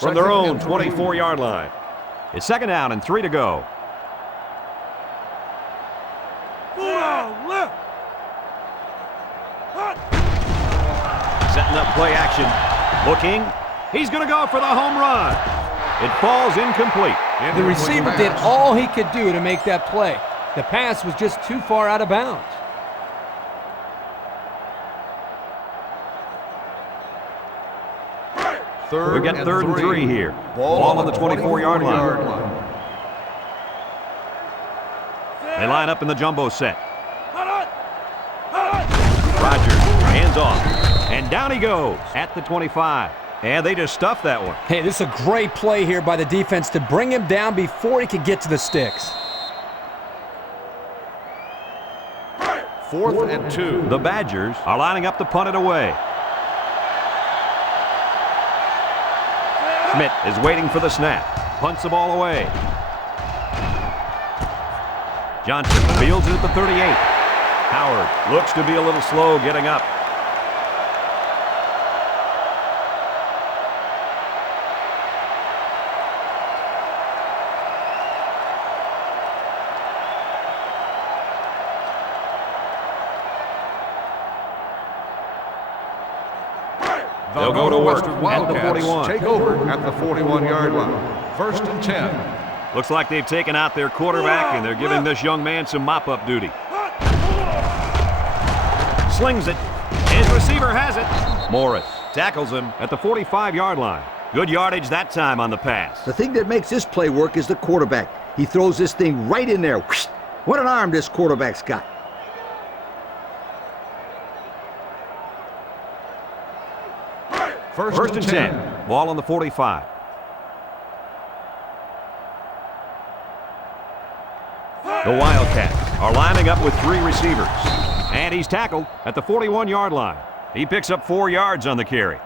From their own 24-yard line. It's 2nd down and 3 to go. Setting up play action. Looking. He's going to go for the home run. It falls incomplete. The receiver did all he could do to make that play. The pass was just too far out of bounds. We get third and three here. Ball on the 24-yard line. They line up in the jumbo set. Rodgers, hands off. And down he goes at the 25. And they just stuffed that one. Hey, this is a great play here by the defense to bring him down before he could get to the sticks. 4th and 2. The Badgers are lining up to punt it away. Schmidt is waiting for the snap. Punts the ball away. Johnson fields it at the 38. Howard looks to be a little slow getting up. They'll go to work at the 41. Take over at the 41-yard line. 1st and 10. Looks like they've taken out their quarterback, and they're giving this young man some mop-up duty. Slings it. His receiver has it. Morris tackles him at the 45-yard line. Good yardage that time on the pass. The thing that makes this play work is the quarterback. He throws this thing right in there. What an arm this quarterback's got. First and 10. Ball on the 45. The Wildcats are lining up with 3 receivers. And he's tackled at the 41-yard line. He picks up 4 yards on the carry.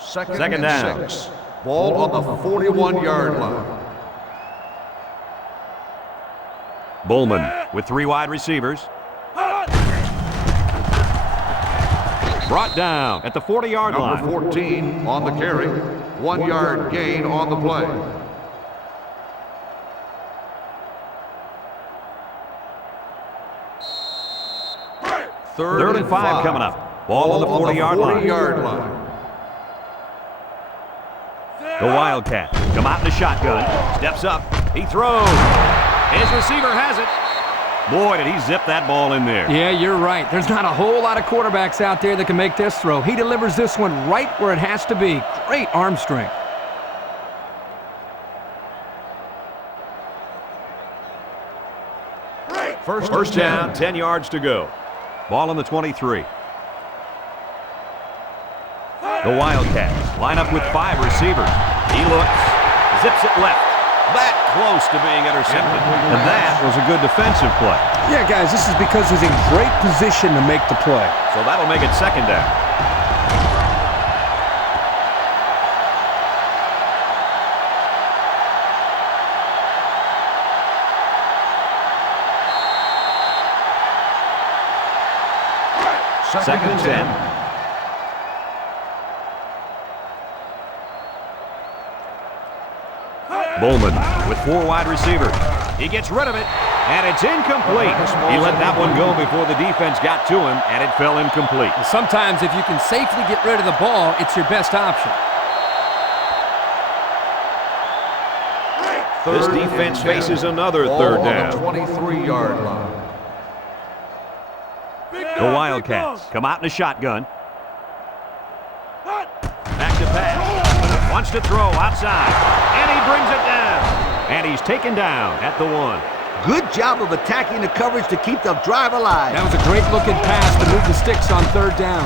Second down. 6. Ball on the 41-yard line. Bowman with 3 wide receivers. Brought down at the 40-yard line. Number 14 on the carry. 1-yard gain on the play. Third and 5 coming up. Ball on the 40-yard line. The Wildcats come out in the shotgun. Steps up. He throws. His receiver has it. Boy, did he zip that ball in there. Yeah, you're right. There's not a whole lot of quarterbacks out there that can make this throw. He delivers this one right where it has to be. Great arm strength. First down, 10 yards to go. Ball on the 23. The Wildcats line up with 5 receivers. He looks, zips it left. That close to being intercepted. And that was a good defensive play. Yeah, guys, this is because he's in great position to make the play. So that'll make it second down. Second and 10. Bowman with 4 wide receivers. He gets rid of it, and it's incomplete. He let that one go before the defense got to him, and it fell incomplete. Sometimes if you can safely get rid of the ball, it's your best option. This defense faces another third down. 23-yard line. The Wildcats come out in a shotgun. Back to pass. Wants to throw outside. And he brings it down. And he's taken down at the 1. Good job of attacking the coverage to keep the drive alive. That was a great looking pass to move the sticks on third down.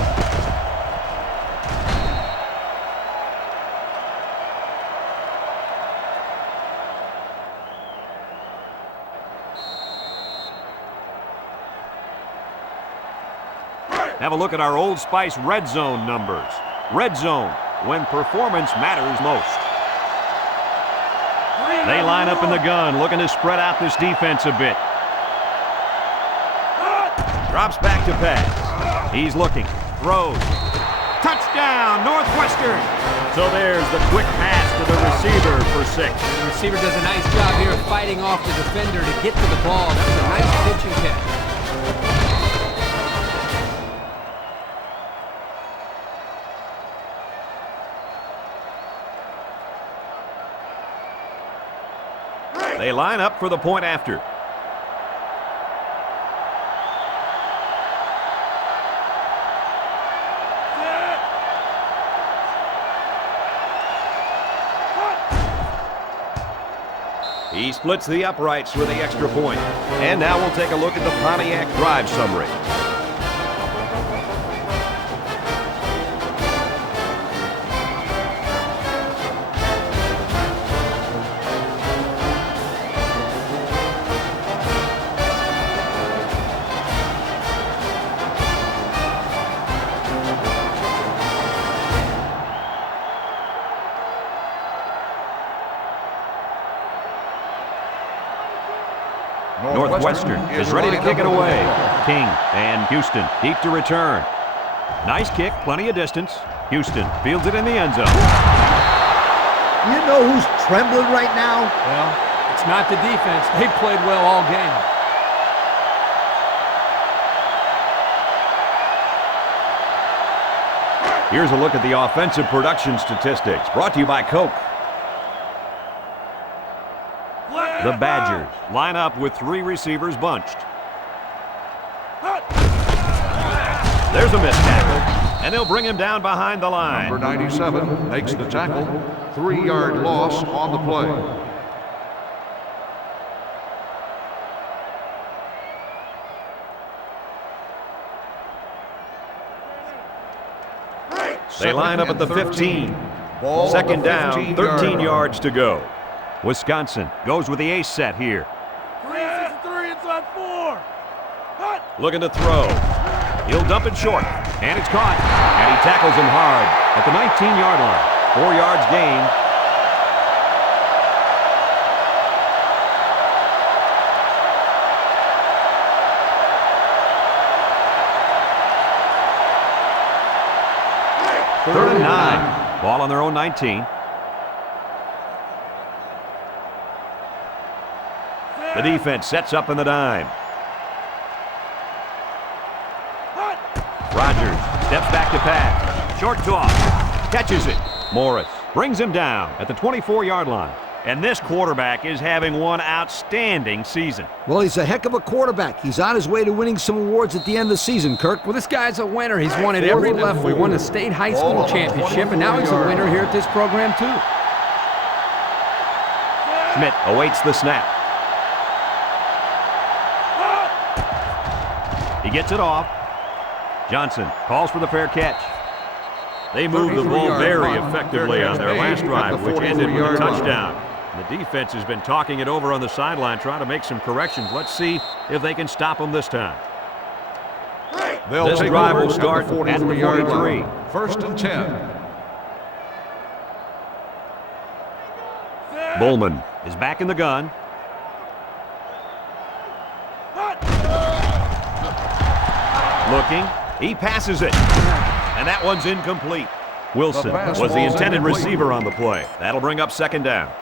Have a look at our Old Spice Red Zone numbers. Red Zone, when performance matters most. They line up in the gun, looking to spread out this defense a bit. Drops back to pass. He's looking, throws. Touchdown, Northwestern. So there's the quick pass to the receiver for 6. The receiver does a nice job here of fighting off the defender to get to the ball. That was a nice pitch and catch. They line up for the point after. He splits the uprights with the extra point. And now we'll take a look at the Pontiac drive summary. Northwestern is ready to kick it away. King and Houston deep to return. Nice kick, plenty of distance. Houston fields it in the end zone. You know who's trembling right now? Well, it's not the defense. They played well all game. Here's a look at the offensive production statistics, brought to you by Coke. The Badgers line up with 3 receivers bunched. There's a missed tackle, and they'll bring him down behind the line. Number 97 makes the tackle. 3-yard loss on the play. They line up at the 15. Second down, 13 yards to go. Wisconsin goes with the ace set here. 3 inside 4. Looking to throw. He'll dump it short, and it's caught. And he tackles him hard at the 19-yard line. 4 yards gain. Third and 9. Ball on their own 19. The defense sets up in the dime. Rodgers steps back to pass. Short toss. Catches it. Morris brings him down at the 24-yard line. And this quarterback is having one outstanding season. Well, he's a heck of a quarterback. He's on his way to winning some awards at the end of the season, Kirk. Well, this guy's a winner. He's won at every level. He won the state high school championship, and now he's a winner here at this program, too. Schmidt awaits the snap. He gets it off. Johnson calls for the fair catch. They moved the ball very effectively on their last drive, which ended with a touchdown. The defense has been talking it over on the sideline, trying to make some corrections. Let's see if they can stop them this time. This drive will start at the 43. First and 10. Bowman is back in the gun. Looking, he passes it, and that one's incomplete. Wilson was the intended receiver on the play. That'll bring up second down.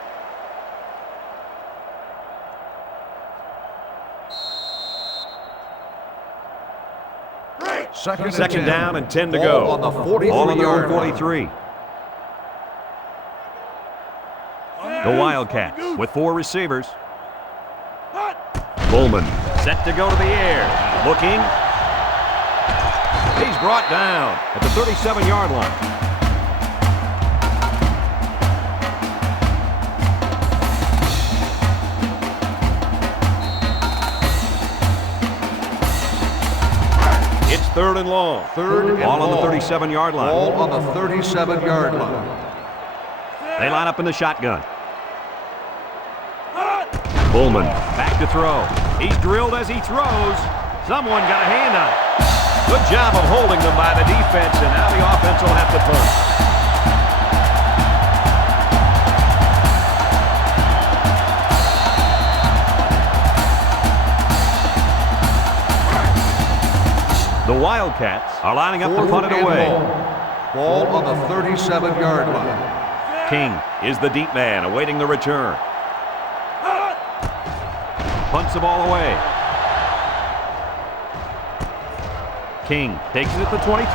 Second down and 10 to go. On the 43 Ball on their own yard line. 43. The Wildcats with 4 receivers. Bowman set to go to the air. Looking. He's brought down at the 37-yard line. It's third and long. Ball on the 37-yard line. Ball on the 37-yard line. They line up in the shotgun. Bowman back to throw. He's drilled as he throws. Someone got a hand on it. Good job of holding them by the defense, and now the offense will have to punt. The Wildcats are lining up to punt it away. Ball on the 37-yard line. King is the deep man awaiting the return. Punts the ball away. King takes it at the 23.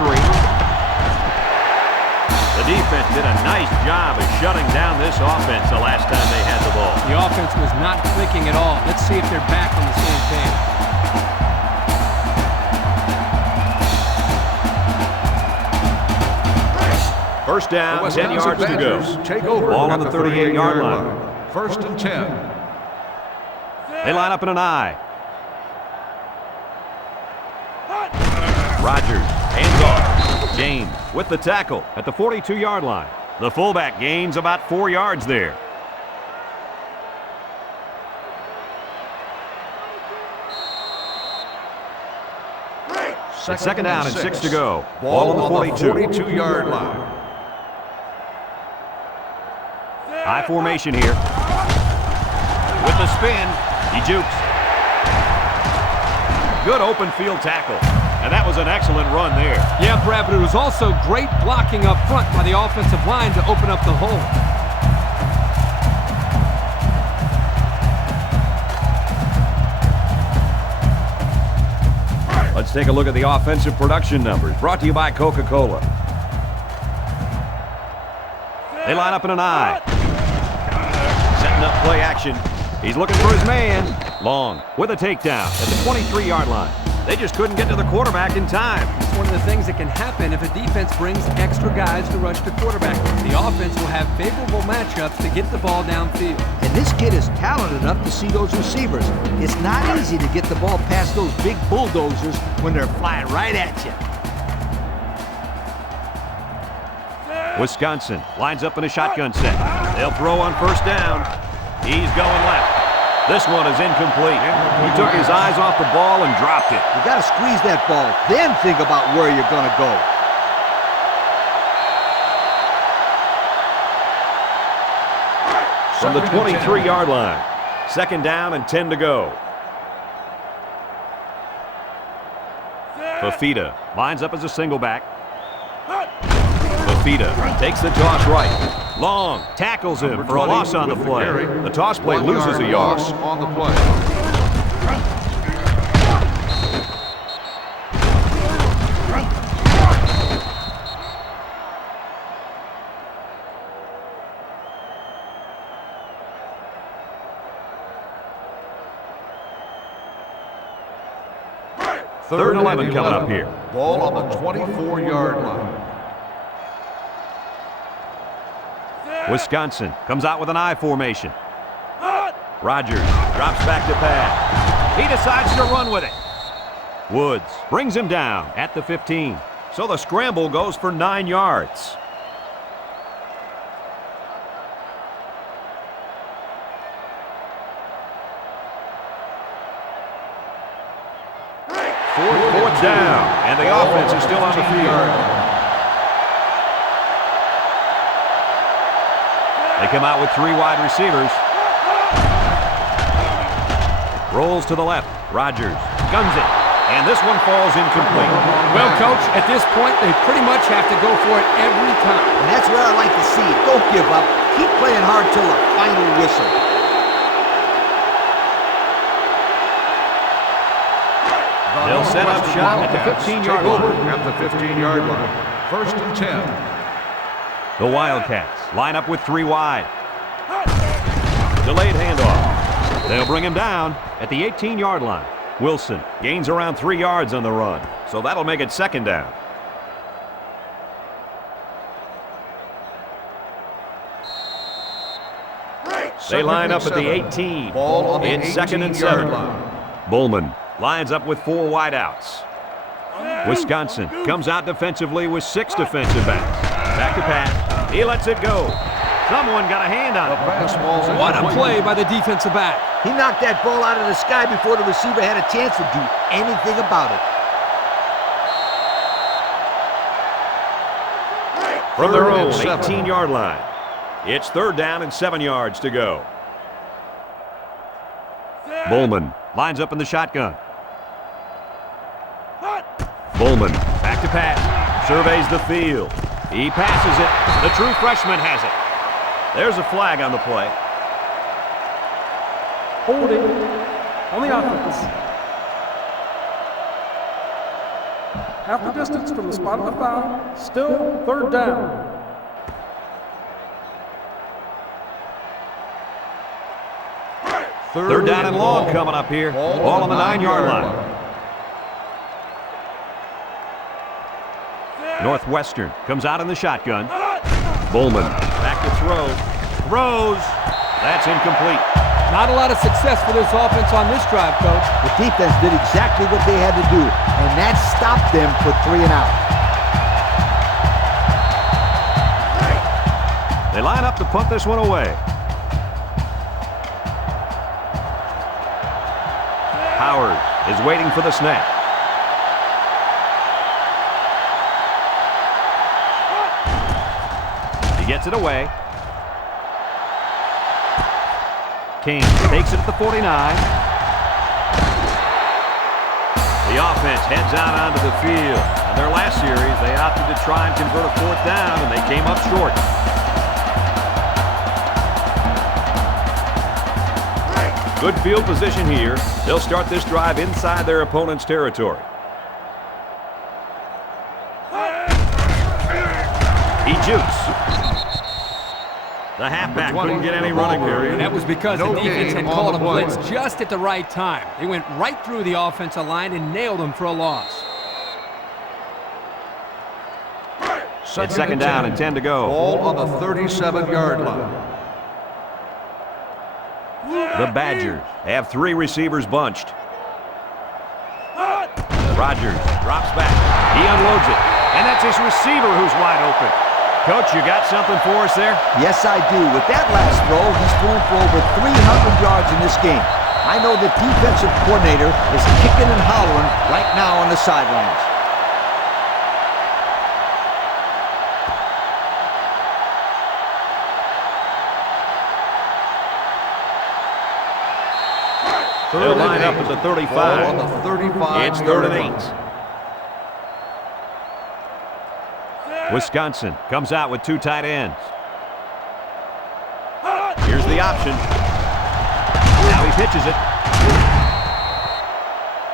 The defense did a nice job of shutting down this offense the last time they had the ball. The offense was not clicking at all. Let's see if they're back on the same page. First down, 10 yards to go. Take over Ball on at the 38-yard line. First and 10. They line up in an I. Rogers, hands off. James with the tackle at the 42-yard line. The fullback gains about 4 yards there. Second down and 6 to go. Ball on the 42-yard line. High formation here. With the spin, he jukes. Good open field tackle. And that was an excellent run there. Yeah, Brad, but it was also great blocking up front by the offensive line to open up the hole. Let's take a look at the offensive production numbers, brought to you by Coca-Cola. They line up in an I. Setting up play action. He's looking for his man. Long with a takedown at the 23-yard line. They just couldn't get to the quarterback in time. It's one of the things that can happen if a defense brings extra guys to rush the quarterback. The offense will have favorable matchups to get the ball downfield. And this kid is talented enough to see those receivers. It's not easy to get the ball past those big bulldozers when they're flying right at you. Wisconsin lines up in a shotgun set. They'll throw on first down. He's going left. This one is incomplete. He took his eyes off the ball and dropped it. You got to squeeze that ball, then think about where you're going to go. From the 23-yard line. Second down and 10 to go. Fafita lines up as a single back. Fafita takes the toss right. Long tackles him for a loss on the play. The toss play loses a yard. On the play. Third and 11 coming up here. Ball on the 24-yard line. Wisconsin comes out with an I formation. Rogers drops back to pass. He decides to run with it. Woods brings him down at the 15. So the scramble goes for 9 yards. Fourth down, and the offense is still on the field. They come out with 3 wide receivers. Rolls to the left. Rogers guns it. And this one falls incomplete. Well, Coach, at this point, they pretty much have to go for it every time. And that's where I like to see it. Don't give up. Keep playing hard till the final whistle. They'll set up shop at the 15-yard line. At the 15-yard line. First and 10. The Wildcats line up with 3 wide. Delayed handoff. They'll bring him down at the 18-yard line. Wilson gains around 3 yards on the run, so that'll make it second down. They line up at the 18. Ball on the It's second and 7. Bowman lines up with 4 wideouts. Wisconsin comes out defensively with 6 defensive backs. Back to pass. He lets it go. Someone got a hand on it. What a play by the defensive back. He knocked that ball out of the sky before the receiver had a chance to do anything about it. From their own 18-yard line. It's third down and 7 yards to go. Bowman lines up in the shotgun. Bowman back to pass. Surveys the field. He passes it. The true freshman has it. There's a flag on the play. Holding on the offense. Half the distance from the spot of the foul. Still third down. Third down and long coming up here. Ball on the 9-yard line. Northwestern comes out in the shotgun. Bowman back to throw. Throws. That's incomplete. Not a lot of success for this offense on this drive, Coach. The defense did exactly what they had to do, and that stopped them for 3 and out. They line up to punt this one away. Howard is waiting for the snap. He gets it away. King takes it at the 49. The offense heads out onto the field. In their last series, they opted to try and convert a 4th down, and they came up short. Good field position here. They'll start this drive inside their opponent's territory. He jukes. The halfback couldn't get any running area. And that was because the defense had called a blitz just at the right time. They went right through the offensive line and nailed them for a loss. It's second down and 10 to go. Ball on the 37-yard line. The Badgers have 3 receivers bunched. Rogers drops back. He unloads it. And that's his receiver who's wide open. Coach, you got something for us there? Yes, I do. With that last throw, he's thrown for over 300 yards in this game. I know the defensive coordinator is kicking and hollering right now on the sidelines. They'll line up at the 35. Ball on the 35. It's 3rd and 8. Wisconsin comes out with 2 tight ends. Here's the option. Now he pitches it.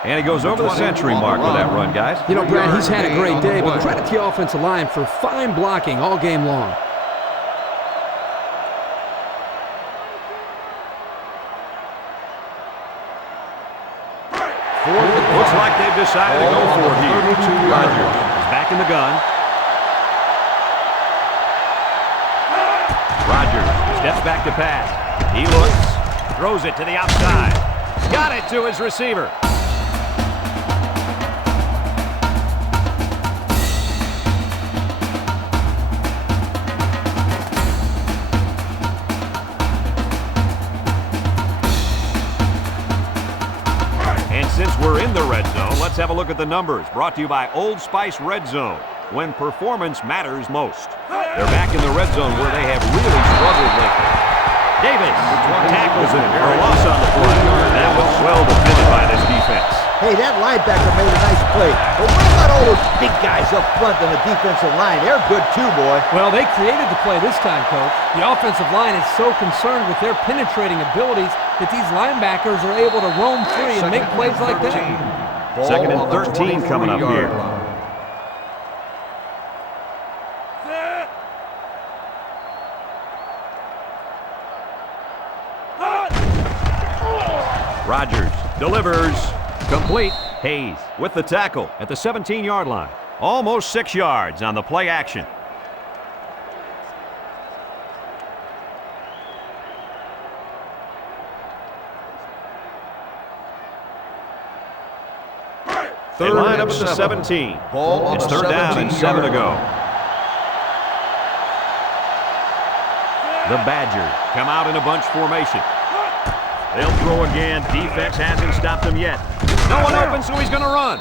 And he goes over the century mark with that run, guys. You know, Brad, he's had a great day, but credit to the offensive line for fine blocking all game long. Looks like they've decided to go for it here. Rogers is back in the gun. Rogers steps back to pass. He looks, throws it to the outside. Got it to his receiver. And since we're in the red zone, let's have a look at the numbers. Brought to you by Old Spice Red Zone, when performance matters most. They're back in the red zone where they have really struggled lately. Davis tackles it for a loss on the play. That was well defended by this defense. Hey, that linebacker made a nice play. But what about all those big guys up front on the defensive line? They're good too, boy. Well, they created the play this time, Coach. The offensive line is so concerned with their penetrating abilities that these linebackers are able to roam free and make plays like that. Second and 13 coming up here. Rogers delivers. Complete. Hayes with the tackle at the 17-yard line. Almost 6 yards on the play action. They line up at the 17. It's 3rd down and 7 to go. The Badgers come out in a bunch formation. They'll throw again. Defense hasn't stopped them yet. No one open, so he's going to run.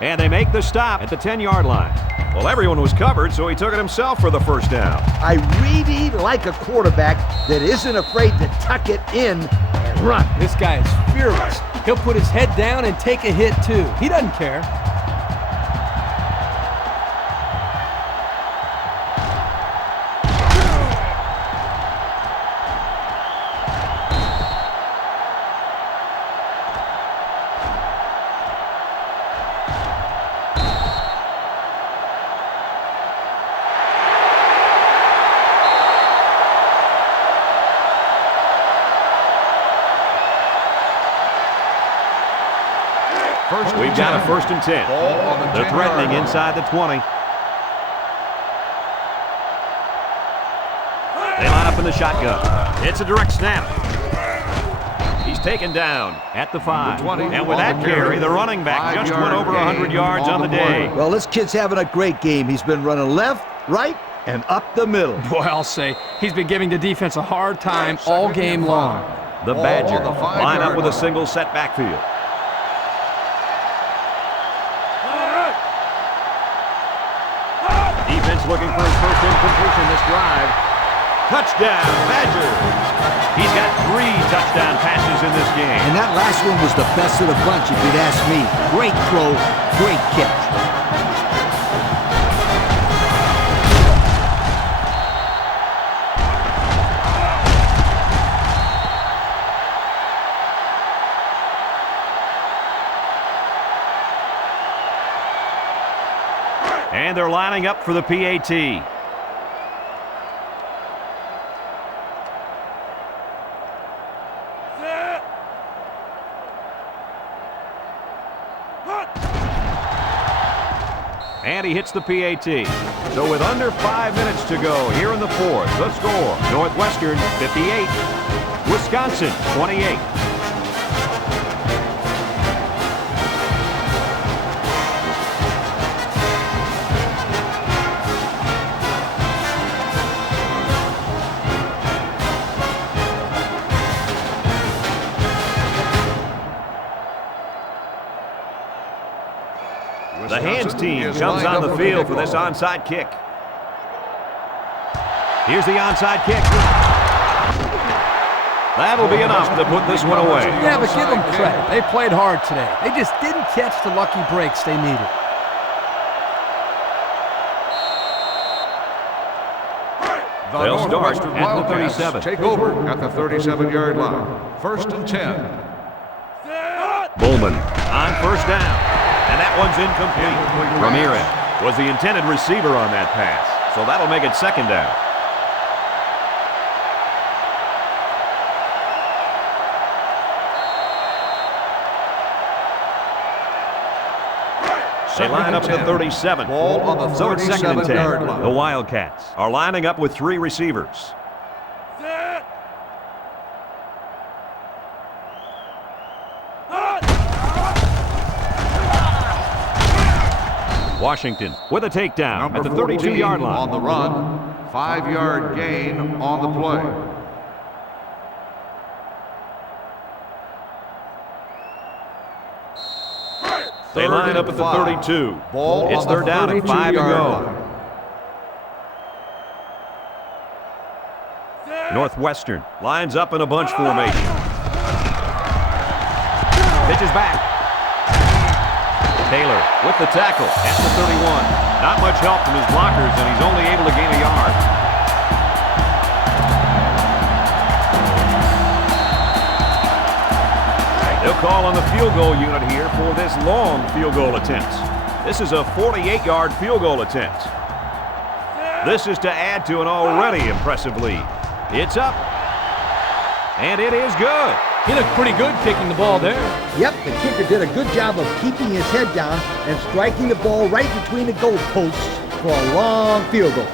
And they make the stop at the 10-yard line. Well, everyone was covered, so he took it himself for the first down. I really like a quarterback that isn't afraid to tuck it in and run. This guy is fearless. He'll put his head down and take a hit, too. He doesn't care. They've got a 1st and 10. Ball on the They're 10-yard threatening line. inside the 20. They line up in the shotgun. It's a direct snap. He's taken down at the 5. 20 And with that carry, the running back just went over 100 yards on the day. Well, this kid's having a great game. He's been running left, right, and up the middle. Boy, I'll say, he's been giving the defense a hard time all game long. The Ball Badgers on the 5-yard line up with a line. single set backfield. Defense looking for his first incompletion this drive. Touchdown, Badgers. He's got 3 touchdown passes in this game. And that last one was the best of the bunch, if you'd ask me. Great throw, great catch. And they're lining up for the PAT. And he hits the PAT. So with under 5 minutes to go here in the 4th, the score, Northwestern 58, Wisconsin 28. The hands team comes on the field for this onside kick. Here's the onside kick. That'll be enough to put this one away. Yeah, but give them credit. They played hard today. They just didn't catch the lucky breaks they needed. They'll start Northwestern at the Wildcats 37. take over at the 37-yard line. 1st and 10. Bowman on 1st down. And that one's incomplete. Ramirez was the intended receiver on that pass. So that'll make it 2nd down. They line up at the 37. Ball on the So it's 2nd and 10. 37-yard line. The Wildcats are lining up with 3 receivers. Washington with a takedown at the 32-yard line. On the run, 5-yard gain on the play. They line up at the 32. Ball It's on the 3rd down and 5 to 32-yard go. line. Northwestern lines up in a bunch formation. Pitches back. Taylor with the tackle at the 31. Not much help from his blockers, and he's only able to gain a yard. They'll call on the field goal unit here for this long field goal attempt. This is a 48-yard field goal attempt. This is to add to an already impressive lead. It's up, and it is good. He looked pretty good kicking the ball there. Yep, the kicker did a good job of keeping his head down and striking the ball right between the goal posts for a long field goal.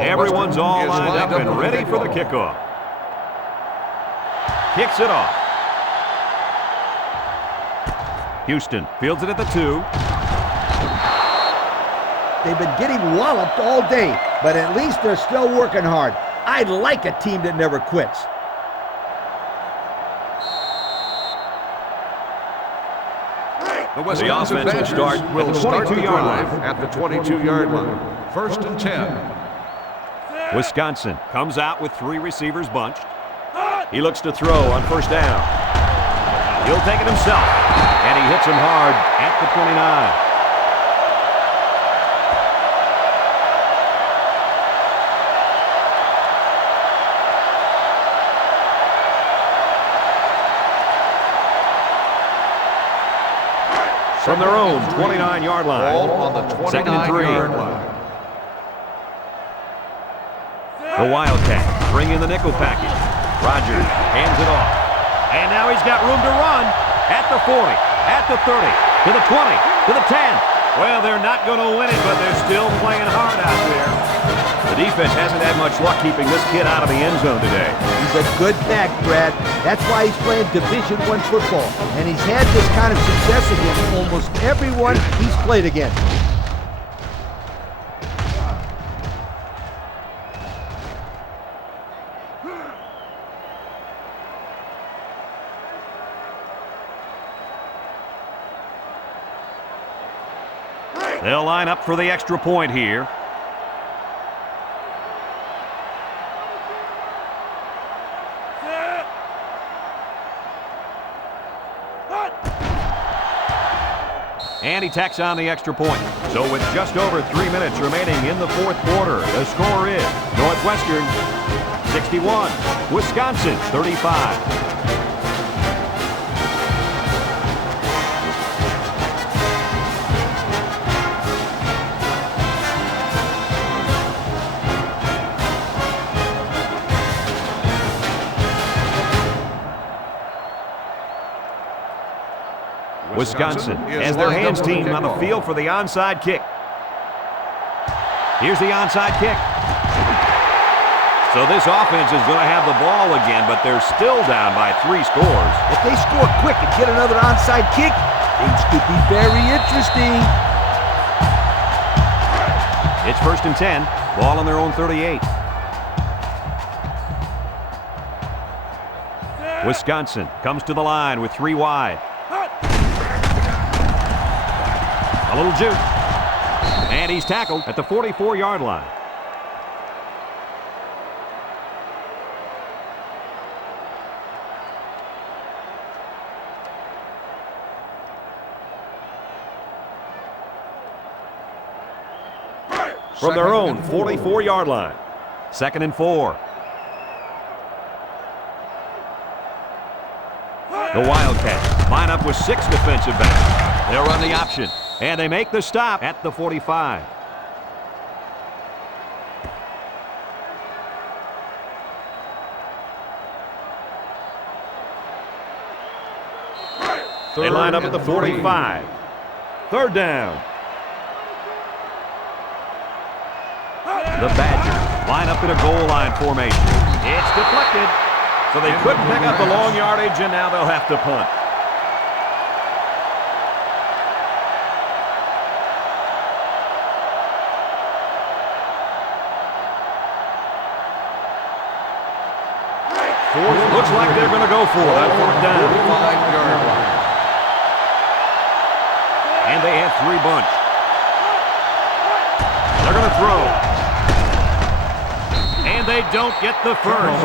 Everyone's all lined up and ready for the kickoff. Kicks it off. Houston fields it at the 2. They've been getting walloped all day, but at least they're still working hard. I like a team that never quits. The Wisconsin offense will Badgers start will at the start the 22-yard line. drive at the 22-yard line. 1st and 10. Wisconsin comes out with 3 receivers bunched. He looks to throw on 1st down. He'll take it himself, and he hits him hard at the 29. from their own 29-yard line. Ball on the 29-yard line. The Wildcats bring in the nickel package. Rogers hands it off. And now he's got room to run at the 40, at the 30, to the 20, to the 10. Well, they're not going to win it, but they're still playing hard out there. The defense hasn't had much luck keeping this kid out of the end zone today. He's a good back, Brad. That's why he's playing Division I football. And he's had this kind of success against almost everyone he's played against. They'll line up for the extra point here. And he tacks on the extra point. So with just over 3 minutes remaining in the fourth quarter, the score is Northwestern 61, Wisconsin 35. Wisconsin has their hands team on the field for the onside kick. Here's the onside kick. So this offense is going to have the ball again, but they're still down by 3 scores. If they score quick and get another onside kick, things could be very interesting. It's 1st and 10. Ball on their own 38. Wisconsin comes to the line with 3 wide. A little juke. And he's tackled at the 44-yard line. From their own 44-yard line. 2nd and 4. The Wildcats line up with 6 defensive backs. They'll run the option. And they make the stop at the 45. They line up at the 45. 3rd down. The Badgers line up in a goal line formation. It's deflected. So they couldn't pick up the long yardage, and now they'll have to punt. Looks like they're going to go for that 4th down. 5-yard line. And they have 3 bunch. They're going to throw. And they don't get the first.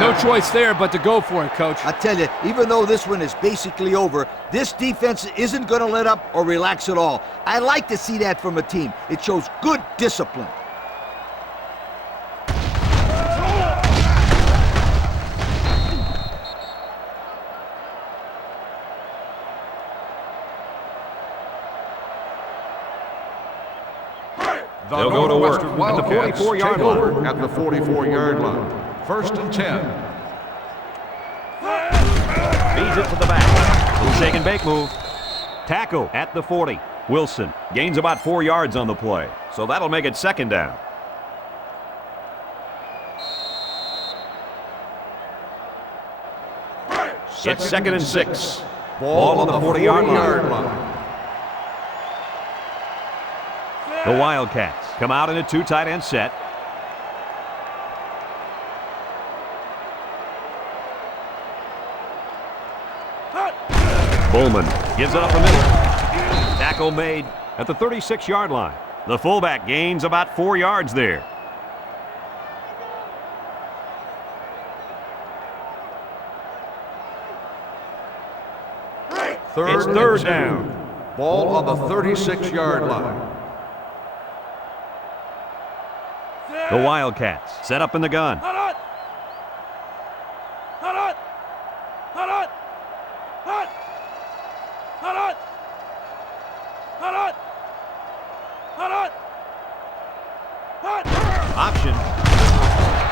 No choice there but to go for it, Coach. I tell you, even though this one is basically over, this defense isn't going to let up or relax at all. I like to see that from a team. It shows good discipline. They'll go to work at the 44-yard line. At the 44-yard line. 1st and 10. Feeds it to the back. Little shake and bake move. Tackle at the 40. Wilson gains about 4 yards on the play. So that'll make it 2nd down. It's 2nd and 6. Ball on the 40-yard line. The Wildcats come out in a 2 tight end set. Bowman gives it up the middle. Tackle made at the 36-yard line. The fullback gains about 4 yards there. It's 3rd down. Ball on the 36-yard line. The Wildcats set up in the gun. Option.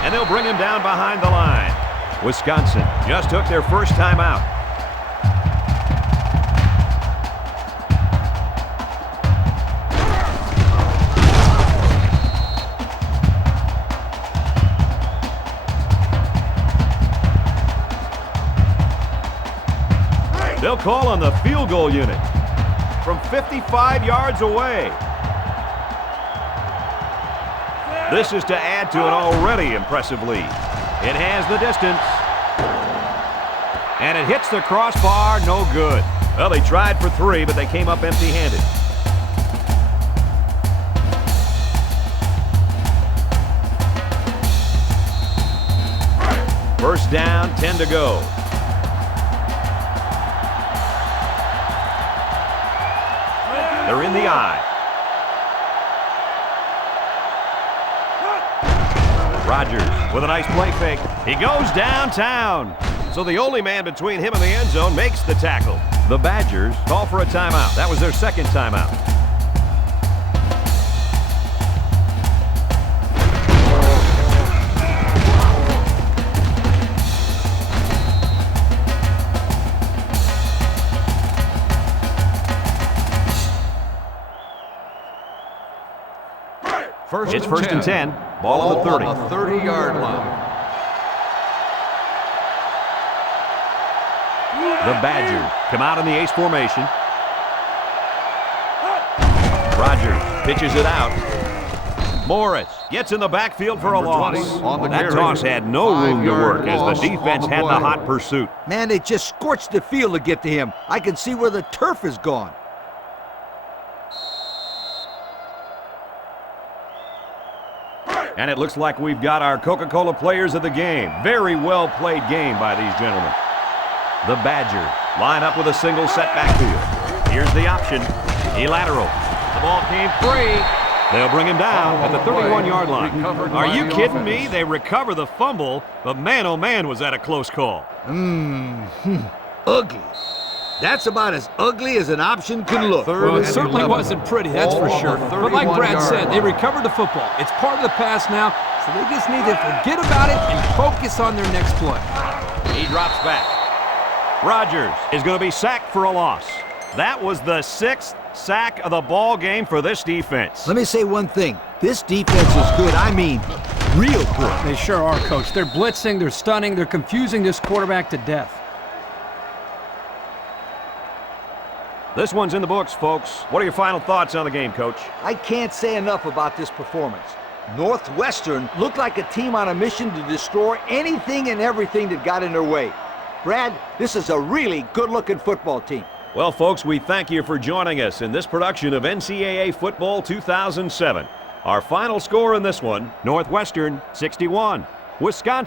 And they'll bring him down behind the line. Wisconsin just took their first time out. They'll call on the field goal unit from 55 yards away. This is to add to an already impressive lead. It has the distance. And it hits the crossbar, no good. Well, they tried for 3, but they came up empty-handed. First down, 10 to go. They're in the eye. Rodgers with a nice play fake. He goes downtown. So the only man between him and the end zone makes the tackle. The Badgers call for a timeout. That was their second timeout. It's first and 10. Ball at the 30. On the 30-yard line. The Badgers come out in the ace formation. Rodgers pitches it out. Morris gets in the backfield for a loss. That toss had no room to work as the defense had the hot pursuit. Man, they just scorched the field to get to him. I can see where the turf is gone. And it looks like we've got our Coca-Cola players of the game. Very well played game by these gentlemen. The Badgers line up with a single set backfield. Here's the option. He lateral. The ball came free. They'll bring him down at the 31-yard line. Are you kidding me? They recover the fumble, but man, oh man, was that a close call. Ugly. That's about as ugly as an option can look. Well, it certainly wasn't pretty, that's for sure. But like Brad said, they recovered the football. It's part of the pass now, so they just need to forget about it and focus on their next play. He drops back. Rodgers is going to be sacked for a loss. That was the 6th sack of the ball game for this defense. Let me say one thing. This defense is good. I mean, real good. They sure are, Coach. They're blitzing, they're stunning, they're confusing this quarterback to death. This one's in the books, folks. What are your final thoughts on the game, Coach? I can't say enough about this performance. Northwestern looked like a team on a mission to destroy anything and everything that got in their way. Brad, this is a really good-looking football team. Well, folks, we thank you for joining us in this production of NCAA Football 2007. Our final score in this one, Northwestern 61, Wisconsin